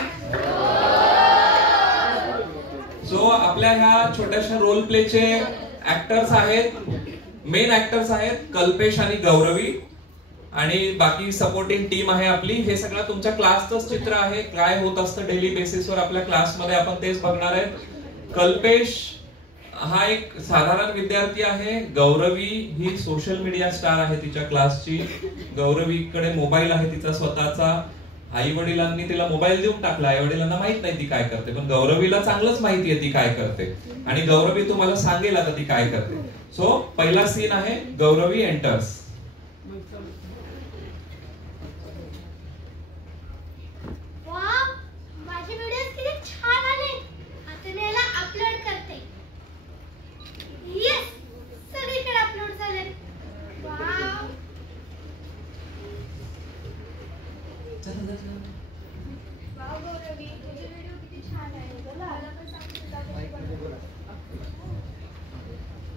सो आपल्या ह्या छोट्याशा रोल प्लेचे ऍक्टर्स आहेत, मेन ऍक्टर्स आहेत कल्पेश आणि गौरवी, आणि बाकी सपोर्टिंग टीम आहे आपली. हे सगळं तुमच्या क्लासचंच चित्र आहे. काय होत असतं डेली बेसिसवर आपल्या क्लासमध्ये आपण तेच बघणार आहे. कल्पेश हा एक साधारण विद्यार्थी आहे. गौरवी ही सोशल मीडिया स्टार आहे तिच्या क्लासची. गौरवीकडे मोबाईल आहे तिचा स्वतःचा. आई वडिलांनी तिला मोबाईल देऊन टाकला. आई वडिलांना माहित नाही ती काय करते, पण गौरवीला चांगलंच माहिती आहे ती काय करते आणि गौरवी तुम्हाला सांगेल आता ती काय करते. सो पहिला सीन आहे, गौरवी एंटर्स. माझे व्हिडिओज किती छान आले. आता मी याला अपलोड करते. येस, सगळीकडे अपलोड झाले. वाव, वाव गौरवी, तुझे व्हिडिओ किती छान आहे. मला पण सांग तुला कशी बनवते.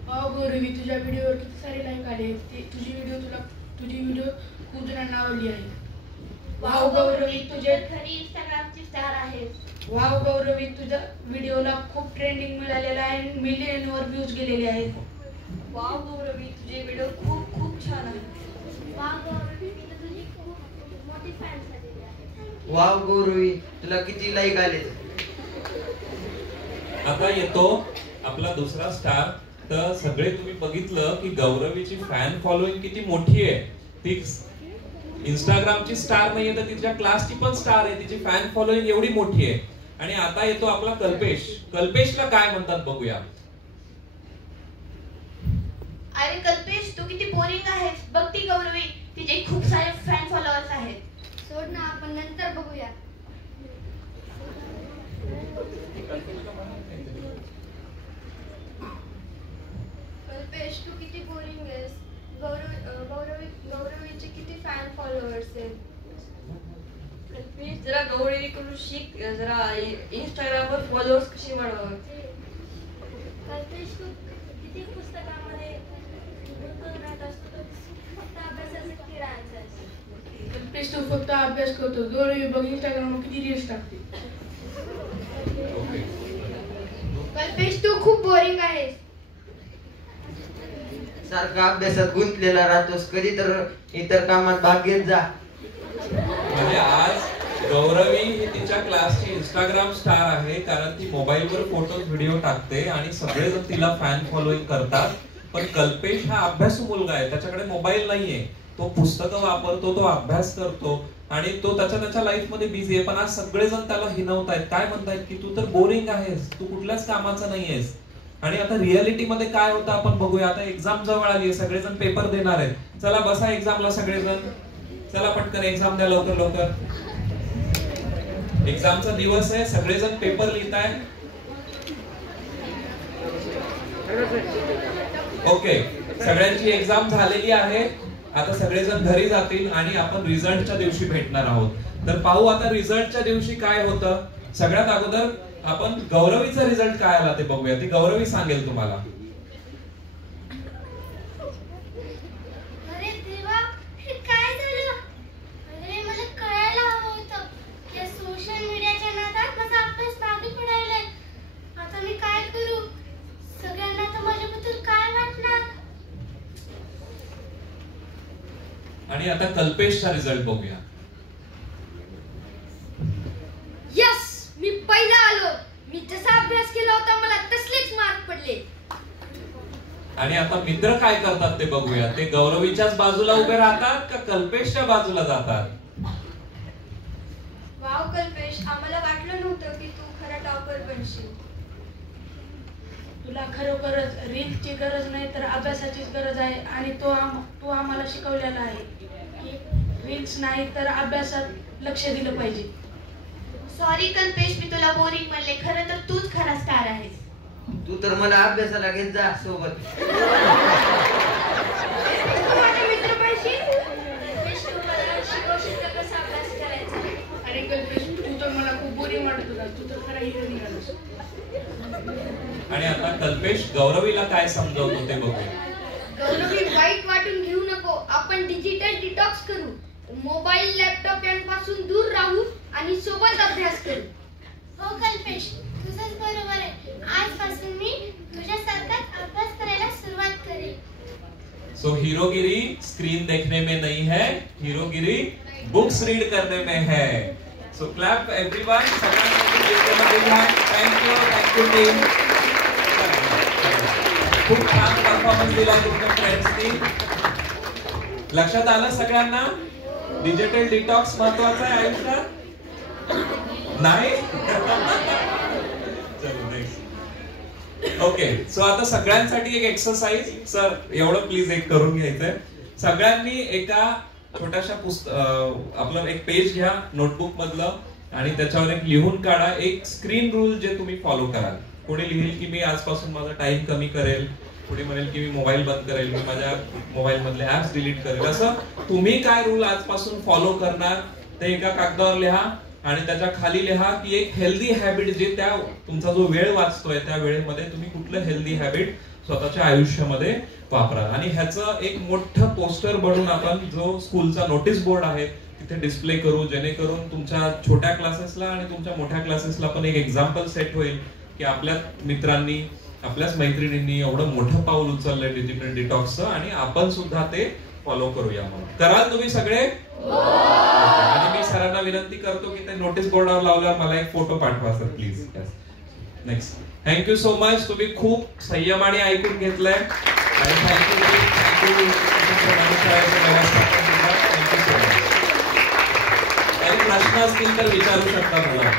वाव गौरवी, तुझ्या व्हिडिओवर किती सारे लाईक आले. तुझी व्हिडिओ खूप जणांना आवडली आहे. वाव गौरवी, तुझे खरी इंस्टाग्रामची स्टार आहेस. वाव गौरवी, तुझ्या व्हिडिओला खूप ट्रेंडिंग मिळालेला आहे, मिलियनवर व्ह्यूज गेलेले आहेत. वाव गौरवी, तुझे व्हिडिओ खूप छान आहे. वाव गौरवी, मी तर तुझी खूप मोठी फॅन झालेली आहे. वाव गौरवी, तुला किती लाईक आले. आता येतो आपला दुसरा स्टार. तर सगळे तुम्ही बघितलं की गौरवीची फॅन फॉलोइंग किती मोठी आहे. ती इंस्टाग्रामची स्टार नाहीये तर तिच्या क्लासची पण स्टार आहे. तिची फॅन फॉलोइंग एवढी मोठी आहे. आणि आता येतो आपला कल्पेश. कल्पेशला काय म्हणतात बघूया. अरे कल्पेश, तू किती बोरिंग आहेस. बघ ती गौरवी, तिचे खूप सारे फॅन फॉलोअर्स आहेत. सोड ना, आपण नंतर बघूया. कल्पेश, तू किती बोरिंग आहेस. गौरवीचे किती फॅन फॉलोअर्स आहेत. कल्पेश, जरा गौरवीकडून शिक. जरा इंस्टाग्रामवर फॉलोअर्स कशी वाढवायचे. कल्पेश, तू किती पुस्तकामध्ये गुंतून राहत असतो. फक्त अभ्यासाचं किडायचं असतं. कल्पेश, तू फक्त अभ्यास करतो. गौरवी बघ इंस्टाग्रामवर किती रील्स टाकते. कल्पेश, तू खूप बोरिंग आहेस. सारखा अभ्यासात गुंतलेला राहतोस, कधी तर इतर कामात भाग घेत जा. म्हणजे आज गौरवी ही तिच्या क्लासची इंस्टाग्राम स्टार आहे कारण ती मोबाईलवर फोटो व्हिडिओ टाकते आणि सगळेजण तिला फॅन फॉलोइंग करतात. पण कल्पेश हा अभ्यासू मुलगा आहे. त्याच्याकडे मोबाईल नाहीये. तो पुस्तकं वापरतो, तो अभ्यास करतो आणि तो त्याच्या लाईफ मध्ये बिझी आहे. पण आज सगळेजण त्याला हिनवतायत. काय म्हणतायत की तू तर बोरिंग आहेस, तू कुठल्याच कामाचा नाहीयेस. आणि आता रिअलिटी मध्ये काय होतं आपण बघूया. आता एक्झाम जवळ आली आहे, सगळेजण पेपर देणार आहेत. चला बसा एक्झामला सगळेजण. चला पटकन एक्झाम द्या लवकर लवकर. एक्झामचा दिवस आहे, सगळेजण पेपर लिहिताय. ओके, सगळ्यांची एक्झाम झालेली आहे. आता सगळेजण घरी जातील आणि आपण रिझल्टच्या दिवशी भेटणार आहोत. तर पाहू आता रिझल्टच्या दिवशी काय होतं. सगळ्यात अगोदर आपण गौरवीचा रिझल्ट काय आला ते बघूया. ती गौरवी सांगेल तुम्हाला. अरे देवा, हे काय झालं? अरे मला कळायला हवं होतं. या सोशल मीडियाच्या नादात माझा अभ्यास मागे पडायलाय. आता मी काय करू? सगळ्यांना तर माझ्याबद्दल काय वाटणार? आणि आता कल्पेशचा रिझल्ट बघूया. यस, मी पहिला आलो. मी जसा अभ्यास केला होता मला तसलेच मार्क पडले. आणि आता मित्र काय करतात ते बघूया. ते गौरवीच्याच बाजूला उभे राहतात का कल्पेशच्या बाजूला जातात? वाव कल्पेश, आम्हाला वाटलं नव्हतं की तू खरा टॉपर बनशील. तुला खरोखरच रील्सची गरज नाही तर अभ्यासाचीच गरज आहे. आणि तू आम्हाला शिकवलेला आहे की रील्स नाही तर अभ्यासात लक्ष दिलं पाहिजे. सॉरी कल्पेश, मी तुला बोरिंग म्हणले. खरं तर तूच खरा स्टार आहेस. तू तर मला अभ्यासाला घेत जा सोबत. माझे मित्र पाहिजे. कल्पेश, तू मला शिकवशील का कसा अभ्यास करायचा? अरे कल्पेश, तू तर मला खूप बोरिंग वाटत होता. तू तर खरा हिरो निघालास. आणि आता कल्पेश गौरवीला काय समजवतो ते बघूया. गौरवी, वाईट वाटून घेऊ नको. आपण डिजिटल डिटॉक्स करू. मोबाईल, लॅपटॉप यांपासून दूर राहू आणि सोबत अभ्यास करू. हो कल्पेश, तुझंच बरोबर आहे. आजपासून मी तुझ्यासारखाच अभ्यास करायला सुरुवात करेन. सो हीरोगिरी स्क्रीन देखने में नहीं है, हीरोगिरी बुक्स रीड करने में है. So clap everyone. Thank you team. खूप छान परफॉर्मन्स दिला तुमच्या फ्रेंड्सनी. लक्षात आलं सगळ्यांना? डिजिटल डिटॉक्स महत्वाचा आहे आयुष्यात? नाही? ओके, सो आता सगळ्यांसाठी एक एक्सरसाइज. सर एवढं प्लीज एक करून घ्यायचंय. सगळ्यांनी एका छोट्याशा आपलं एक पेज घ्या नोटबुक मधलं आणि त्याच्यावर एक लिहून काढा एक स्क्रीन रूल जे तुम्ही फॉलो कराल. कोणी लिहिल की मी आजपासून माझा टाइम कमी करेल, कोणी म्हणेल की मी मोबाईल बंद करेल, मी माझ्या मोबाईल मधले ऍप्स डिलीट करेल. असं तुम्ही काय रूल आजपासून फॉलो करणार ते एका कागदावर लिहा आणि त्याच्या खाली लिहा की एक हेल्दी हॅबिट जे त्या तुमचा जो वेळ वाचतोय त्या वेळेमध्ये तुम्ही कुठलं हेल्दी हॅबिट स्वतःच्या आयुष्यामध्ये वापरा. आणि ह्याचं एक मोठं पोस्टर बनवून आपण जो स्कूलचा नोटीस बोर्ड आहे तिथे डिस्प्ले करू, जेणेकरून तुमच्या छोट्या क्लासेसला आणि तुमच्या मोठ्या क्लासेसला पण एक एक्झाम्पल सेट होईल की आपल्या मित्रांनी आपल्याच मैत्रिणींनी एवढं मोठं पाऊल उचललंय डिजिटल डिटॉक्सचं आणि आपण सुद्धा ते फॉलो करूया. म्हणून कराल तुम्ही सगळे? आणि मी सरांना विनंती करतो की ते नोटीस बोर्डावर लावल्यावर मला एक फोटो पाठवा sir please. Next. Thank you so much. तुम्ही खूप संयमाने ऐकून घेतलंय आणि थँक्यू सो मच. काही प्रश्न असतील तर विचारू शकता मला.